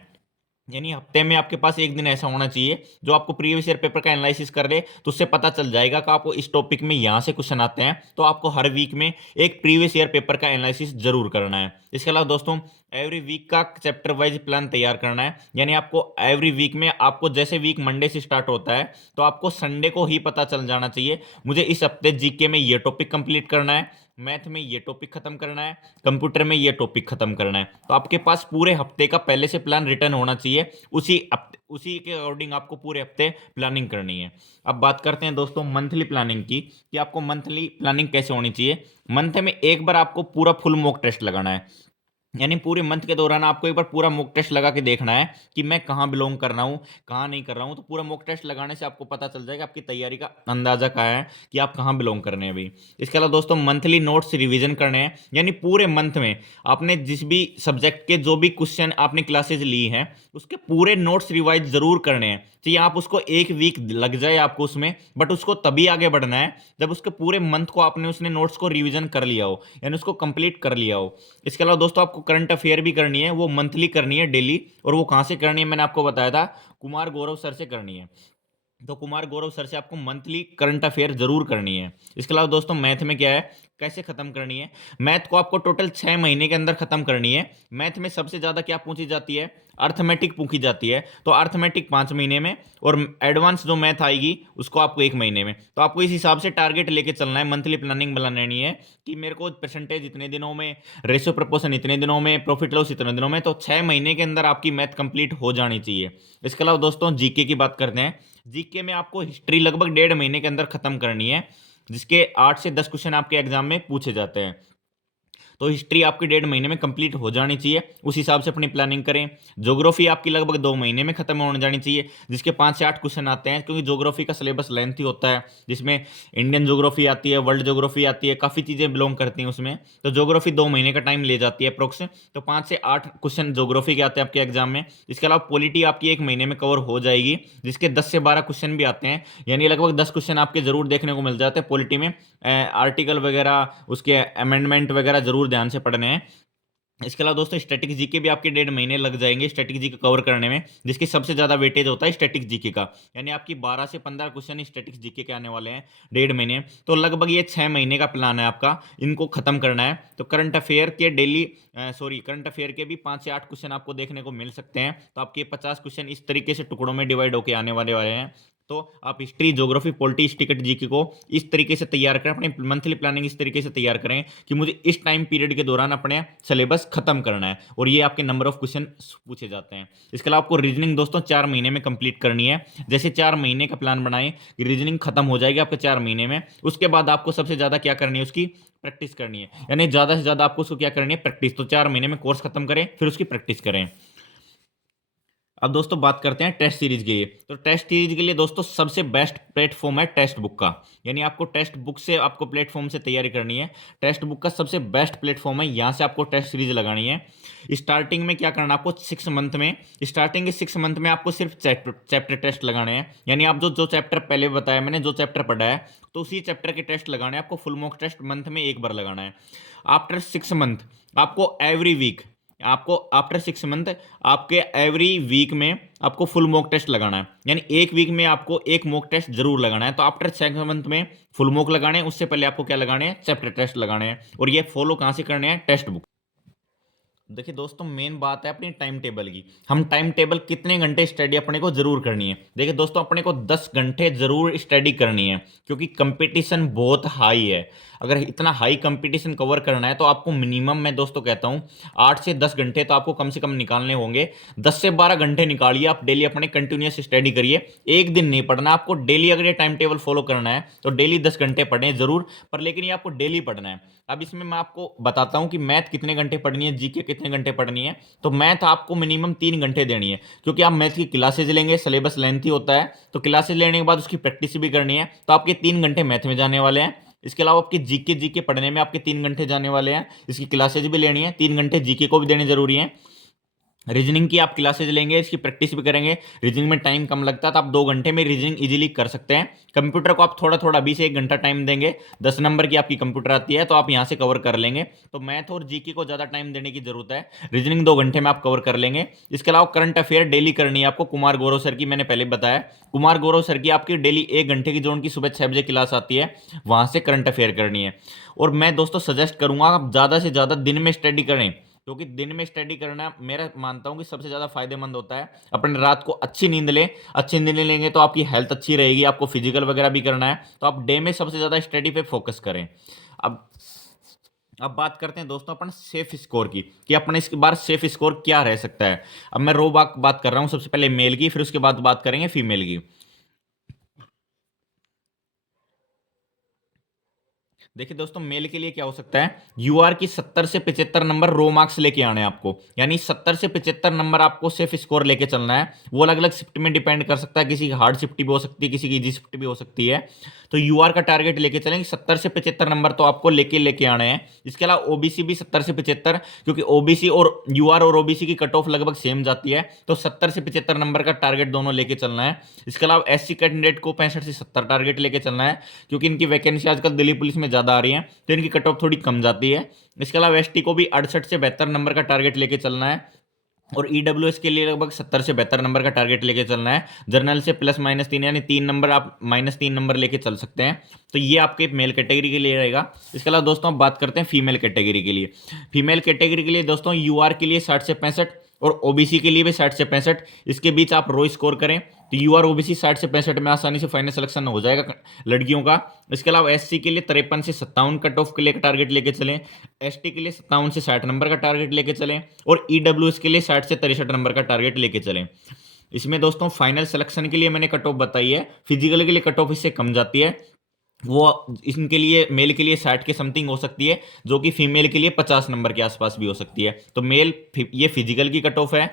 यानी हफ्ते में आपके पास एक दिन ऐसा होना चाहिए जो आपको प्रीवियस ईयर पेपर का एनालिसिस कर ले, तो उससे पता चल जाएगा कि आपको इस टॉपिक में यहाँ से क्वेश्चन आते हैं, तो आपको हर वीक में एक प्रीवियस ईयर पेपर का एनालिसिस जरूर करना है। इसके अलावा दोस्तों एवरी वीक का चैप्टर वाइज प्लान तैयार करना है। यानी आपको एवरी वीक में, आपको जैसे वीक मंडे से स्टार्ट होता है तो आपको संडे को ही पता चल जाना चाहिए मुझे इस हफ्ते जीके में ये टॉपिक कंप्लीट करना है, मैथ में ये टॉपिक खत्म करना है, कंप्यूटर में ये टॉपिक खत्म करना है। तो आपके पास पूरे हफ्ते का पहले से प्लान रिटर्न होना चाहिए, उसी के अकॉर्डिंग आपको पूरे हफ्ते प्लानिंग करनी है। अब बात करते हैं दोस्तों मंथली प्लानिंग की, कि आपको मंथली प्लानिंग कैसे होनी चाहिए। मंथ में एक बार आपको पूरा फुल मॉक टेस्ट लगाना है। यानी पूरे मंथ के दौरान आपको एक बार पूरा मॉक टेस्ट लगा के देखना है कि मैं कहाँ बिलोंग कर रहा हूँ, कहाँ नहीं कर रहा हूँ। तो पूरा मॉक टेस्ट लगाने से आपको पता चल जाएगा आपकी तैयारी का अंदाजा क्या है, कि आप कहाँ बिलोंग कर रहे हैं अभी। इसके अलावा दोस्तों मंथली नोट्स रिवीजन करने हैं। यानी पूरे मंथ में आपने जिस भी सब्जेक्ट के जो भी क्वेश्चन आपने क्लासेज ली हैं उसके पूरे नोट्स रिवाइज जरूर करने हैं। चाहिए आप उसको एक वीक लग जाए आपको उसमें, बट उसको तभी आगे बढ़ना है जब उसके पूरे मंथ को आपने उसने नोट्स को रिवीजन कर लिया हो, यानी उसको कंप्लीट कर लिया हो। इसके अलावा दोस्तों आपको करंट अफेयर भी करनी है, वो मंथली करनी है डेली। और वो कहाँ से करनी है मैंने आपको बताया था, कुमार गौरव सर से करनी है। तो कुमार गौरव सर से आपको मंथली करंट अफेयर जरूर करनी है। इसके अलावा दोस्तों मैथ में क्या है, कैसे खत्म करनी है। मैथ को आपको टोटल 6 महीने के अंदर खत्म करनी है। मैथ में सबसे ज्यादा क्या पूछी जाती है, अर्थमेटिक पूछी जाती है। तो अर्थमेटिक 5 महीने में, और एडवांस जो मैथ आएगी उसको आपको 1 महीने में। तो आपको इस हिसाब से टारगेट लेके चलना है, मंथली प्लानिंग बनानी है कि मेरे को परसेंटेज इतने दिनों में, रेशियो प्रपोर्शन इतने दिनों में, प्रॉफिट लॉस इतने दिनों में। तो 6 महीने के अंदर आपकी मैथ कंप्लीट हो जानी चाहिए। इसके अलावा दोस्तों जीके की बात करते हैं। जीके में आपको हिस्ट्री लगभग 1.5 महीने के अंदर खत्म करनी है, जिसके 8 से 10 क्वेश्चन आपके एग्जाम में पूछे जाते हैं। तो हिस्ट्री आपकी 1.5 महीने में कंप्लीट हो जानी चाहिए, उस हिसाब से अपनी प्लानिंग करें। ज्योग्राफी आपकी लगभग 2 महीने में खत्म हो जानी चाहिए, जिसके 5 से 8 क्वेश्चन आते हैं, क्योंकि ज्योग्राफी का सिलेबस लेंथी होता है, जिसमें इंडियन ज्योग्राफी आती है, वर्ल्ड ज्योग्राफी आती है, काफ़ी चीज़ें बिलोंग करती हैं उसमें। तो ज्योग्राफी 2 महीने का टाइम ले जाती है अप्रोक्स। तो 5 से 8 क्वेश्चन ज्योग्राफी के आते हैं आपके एग्जाम में। इसके अलावा पॉलिटी आपकी 1 महीने में कवर हो जाएगी, जिसके 10 से 12 क्वेश्चन भी आते हैं। यानी लगभग 10 क्वेश्चन आपके जरूर देखने को मिल जाते हैं पॉलिटी में। आर्टिकल वगैरह, उसके अमेंडमेंट वगैरह जरूर ध्यान से पढ़ने हैं। इसके अलावा दोस्तों स्टैटिक जीके भी आपके 1.5 महीने लग जाएंगे स्टैटिक जीके कवर करने में, जिसकी सबसे ज़्यादा वेटेज होता है स्टैटिक जीके का। यानी आपकी 12 से 15 क्वेश्चन स्टैटिक जीके के आने वाले हैं 1.5 महीने। तो लगभग ये 6 महीने का प्लान है आपका, इनको खत्म करना है। तो करंट अफेयर के करंट अफेयर के भी 5 से 8 क्वेश्चन आपको देखने को मिल सकते हैं। तो आपके 50 क्वेश्चन इस तरीके से टुकड़ों में डिवाइड होकर आने वाले हैं। तो आप हिस्ट्री, ज्योग्राफी, पॉलिटी, स्टिकट जीके को इस तरीके से तैयार करें, अपनी मंथली प्लानिंग इस तरीके से तैयार करें कि मुझे इस टाइम पीरियड के दौरान अपने सिलेबस खत्म करना है, और ये आपके नंबर ऑफ क्वेश्चन पूछे जाते हैं। इसके अलावा आपको रीजनिंग दोस्तों 4 महीने में कंप्लीट करनी है। जैसे 4 महीने का प्लान बनाएं, रीजनिंग खत्म हो जाएगी आपके 4 महीने में। उसके बाद आपको सबसे ज़्यादा क्या करनी है, उसकी प्रैक्टिस करनी है। यानी ज़्यादा से ज़्यादा आपको उसको क्या करनी है, प्रैक्टिस। तो 4 महीने में कोर्स खत्म करें, फिर उसकी प्रैक्टिस करें। अब दोस्तों बात करते हैं टेस्ट सीरीज के लिए। तो टेस्ट सीरीज के लिए दोस्तों सबसे बेस्ट प्लेटफॉर्म है टेक्स्ट बुक का। यानी आपको टेक्स्ट बुक से, आपको प्लेटफॉर्म से तैयारी करनी है। टेक्स्ट बुक का सबसे बेस्ट प्लेटफॉर्म है, यहाँ से आपको टेस्ट सीरीज लगानी है। स्टार्टिंग में क्या करना है आपको, 6 मंथ में, स्टार्टिंग के 6 मंथ में आपको सिर्फ चैप्टर टेस्ट लगाने हैं। यानी आप जो जो चैप्टर पहले बताया मैंने, जो चैप्टर पढ़ा है, तो उसी चैप्टर के टेस्ट लगाने हैं आपको। फुल मॉक टेस्ट मंथ में एक बार लगाना है। आफ्टर 6 मंथ आपको एवरी वीक, आपको आफ्टर 6 मंथ आपके एवरी वीक में आपको फुल मॉक टेस्ट लगाना है। यानी एक वीक में आपको एक मॉक टेस्ट जरूर लगाना है। तो आफ्टर 6 मंथ में फुल मॉक लगाने हैं, उससे पहले आपको क्या लगाने हैं, चैप्टर टेस्ट लगाने हैं। और ये फॉलो कहाँ से करने हैं, टेक्स्ट बुक। देखिए दोस्तों मेन बात है अपनी टाइम टेबल की। हम टाइम टेबल कितने घंटे स्टडी अपने को जरूर करनी है। देखिए दोस्तों अपने को 10 घंटे जरूर स्टडी करनी है, क्योंकि कंपटीशन बहुत हाई है। अगर इतना हाई कंपटीशन कवर करना है तो आपको मिनिमम, मैं दोस्तों कहता हूँ 8 से 10 घंटे तो आपको कम से कम निकालने होंगे। 10 से 12 घंटे निकालिए आप डेली, अपने कंटिन्यूस स्टडी करिए। एक दिन नहीं पढ़ना आपको, डेली अगर ये टाइम टेबल फॉलो करना है तो डेली 10 घंटे पढ़ें जरूर, पर लेकिन ये आपको डेली पढ़ना है। अब इसमें मैं आपको बताता हूँ कि मैथ कितने घंटे पढ़नी है, जीके कितने घंटे पढ़नी है। तो मैथ आपको मिनिमम 3 घंटे देनी है, क्योंकि आप मैथ की क्लासेज लेंगे, सिलेबस लेंथी होता है, तो क्लासेज लेने के बाद उसकी प्रैक्टिस भी करनी है। तो आपके 3 घंटे मैथ में जाने वाले हैं। इसके अलावा आपके जीके जीके पढ़ने में आपके 3 घंटे जाने वाले हैं। इसकी क्लासेज भी लेनी है, 3 घंटे जीके को भी देने जरूरी है। रीजनिंग की आप क्लासेज लेंगे, इसकी प्रैक्टिस भी करेंगे। रीजनिंग में टाइम कम लगता है तो आप 2 घंटे में रीजनिंग इजीली कर सकते हैं। कंप्यूटर को आप थोड़ा थोड़ा 20 से 1 घंटा टाइम देंगे, 10 नंबर की आपकी कंप्यूटर आती है तो आप यहाँ से कवर कर लेंगे। तो मैथ और जीके को ज़्यादा टाइम देने की जरूरत है, रीजनिंग 2 घंटे में आप कवर कर लेंगे। इसके अलावा करंट अफेयर डेली करनी है आपको, कुमार गौरव सर की मैंने पहले बताया। कुमार गौरव सर की आपकी डेली 1 घंटे की जो उनकी सुबह 6 बजे क्लास आती है, वहाँ से करंट अफेयर करनी है। और मैं दोस्तों सजेस्ट करूंगा आप ज़्यादा से ज़्यादा दिन में स्टडी करें, क्योंकि दिन में स्टडी करना मेरा मानता हूं कि सबसे ज़्यादा फायदेमंद होता है। अपने रात को अच्छी नींद लें, अच्छी नींद लेंगे तो आपकी हेल्थ अच्छी रहेगी, आपको फिजिकल वगैरह भी करना है तो आप डे में सबसे ज़्यादा स्टडी पे फोकस करें। अब अब बात करते हैं दोस्तों अपन सेफ स्कोर की, कि अपने इस बार सेफ स्कोर क्या रह सकता है। अब मैं रो बात कर रहा हूं, सबसे पहले मेल की, फिर उसके बाद बात करेंगे फीमेल की। देखिए दोस्तों, मेल के लिए क्या हो सकता है, यूआर की 70 से 75 नंबर रो मार्क्स लेके आने हैं आपको, यानी 70 से 75 नंबर आपको सिर्फ स्कोर लेके चलना है। वो अलग अलग शिफ्ट में डिपेंड कर सकता है, किसी की हार्ड शिफ्ट भी हो सकती है, किसी की इजी शिफ्ट भी हो सकती है। तो यूआर का टारगेट लेके चलेंगे, 70 से 75 नंबर तो आपको लेके आने हैं। इसके अलावा ओबीसी भी 70 से 75, क्योंकि ओबीसी और यूआर और ओबीसी की कट ऑफ लगभग सेम जाती है, तो 70 से 75 नंबर का टारगेट दोनों लेके चलना है। इसके अलावा एससी कैंडिडेट को 65 से 70 टारगेट लेके चलना है, क्योंकि इनकी वैकेंसी आजकल दिल्ली पुलिस में ज़्यादा आ रही है तो इनकी कट ऑफ थोड़ी कम जाती है। इसके अलावा एसटी को भी 68 से 72 नंबर का टारगेट लेके चलना है, और ईडब्ल्यूएस के लिए लगभग 70 से 72 नंबर का टारगेट लेके चलना है। जर्नल से +-3 यानी 3 नंबर, आप -3 नंबर लेके चल सकते हैं। तो ये आपके मेल कैटेगरी के लिए रहेगा। इसके अलावा दोस्तों अब बात करते हैं फीमेल कैटेगरी के लिए। फीमेल कैटेगरी के लिए दोस्तों यूआर के लिए 60 से 65 और ओबीसी के लिए भी 60 से 65, इसके बीच आप रो स्कोर करें तो यूआर ओबीसी 60 से 65 में आसानी से फाइनल सिलेक्शन हो जाएगा लड़कियों का। इसके अलावा एससी के लिए 53 से 57 कट ऑफ के लिए टारगेट लेके चलें, एसटी के लिए 57 से 60 नंबर का टारगेट लेके चलें, और ईडब्ल्यूएस के लिए 60 से 63 नंबर का टारगेट लेके चलें। इसमें दोस्तों फाइनल सिलेक्शन के लिए मैंने कट ऑफ बताई है, फिजिकल के लिए कट ऑफ इससे कम जाती है। वो इनके लिए मेल के लिए 60 के समथिंग हो सकती है, जो कि फीमेल के लिए 50 नंबर के आसपास भी हो सकती है। तो ये फिजिकल की कट ऑफ है,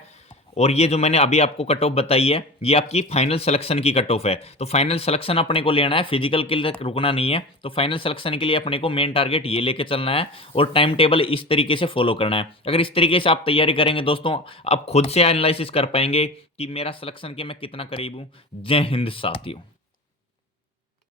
और ये जो मैंने अभी आपको कट ऑफ बताई है ये आपकी फाइनल सिलेक्शन की कट ऑफ है। तो फाइनल सिलेक्शन अपने को लेना है, फिजिकल के लिए रुकना नहीं है। तो फाइनल सिलेक्शन के लिए अपने को मेन टारगेट ये लेके चलना है, और टाइम टेबल इस तरीके से फॉलो करना है। अगर इस तरीके से आप तैयारी करेंगे दोस्तों, आप खुद से एनालिसिस कर पाएंगे कि मेरा सिलेक्शन के मैं कितना करीब हूँ। जय हिंद साथियों।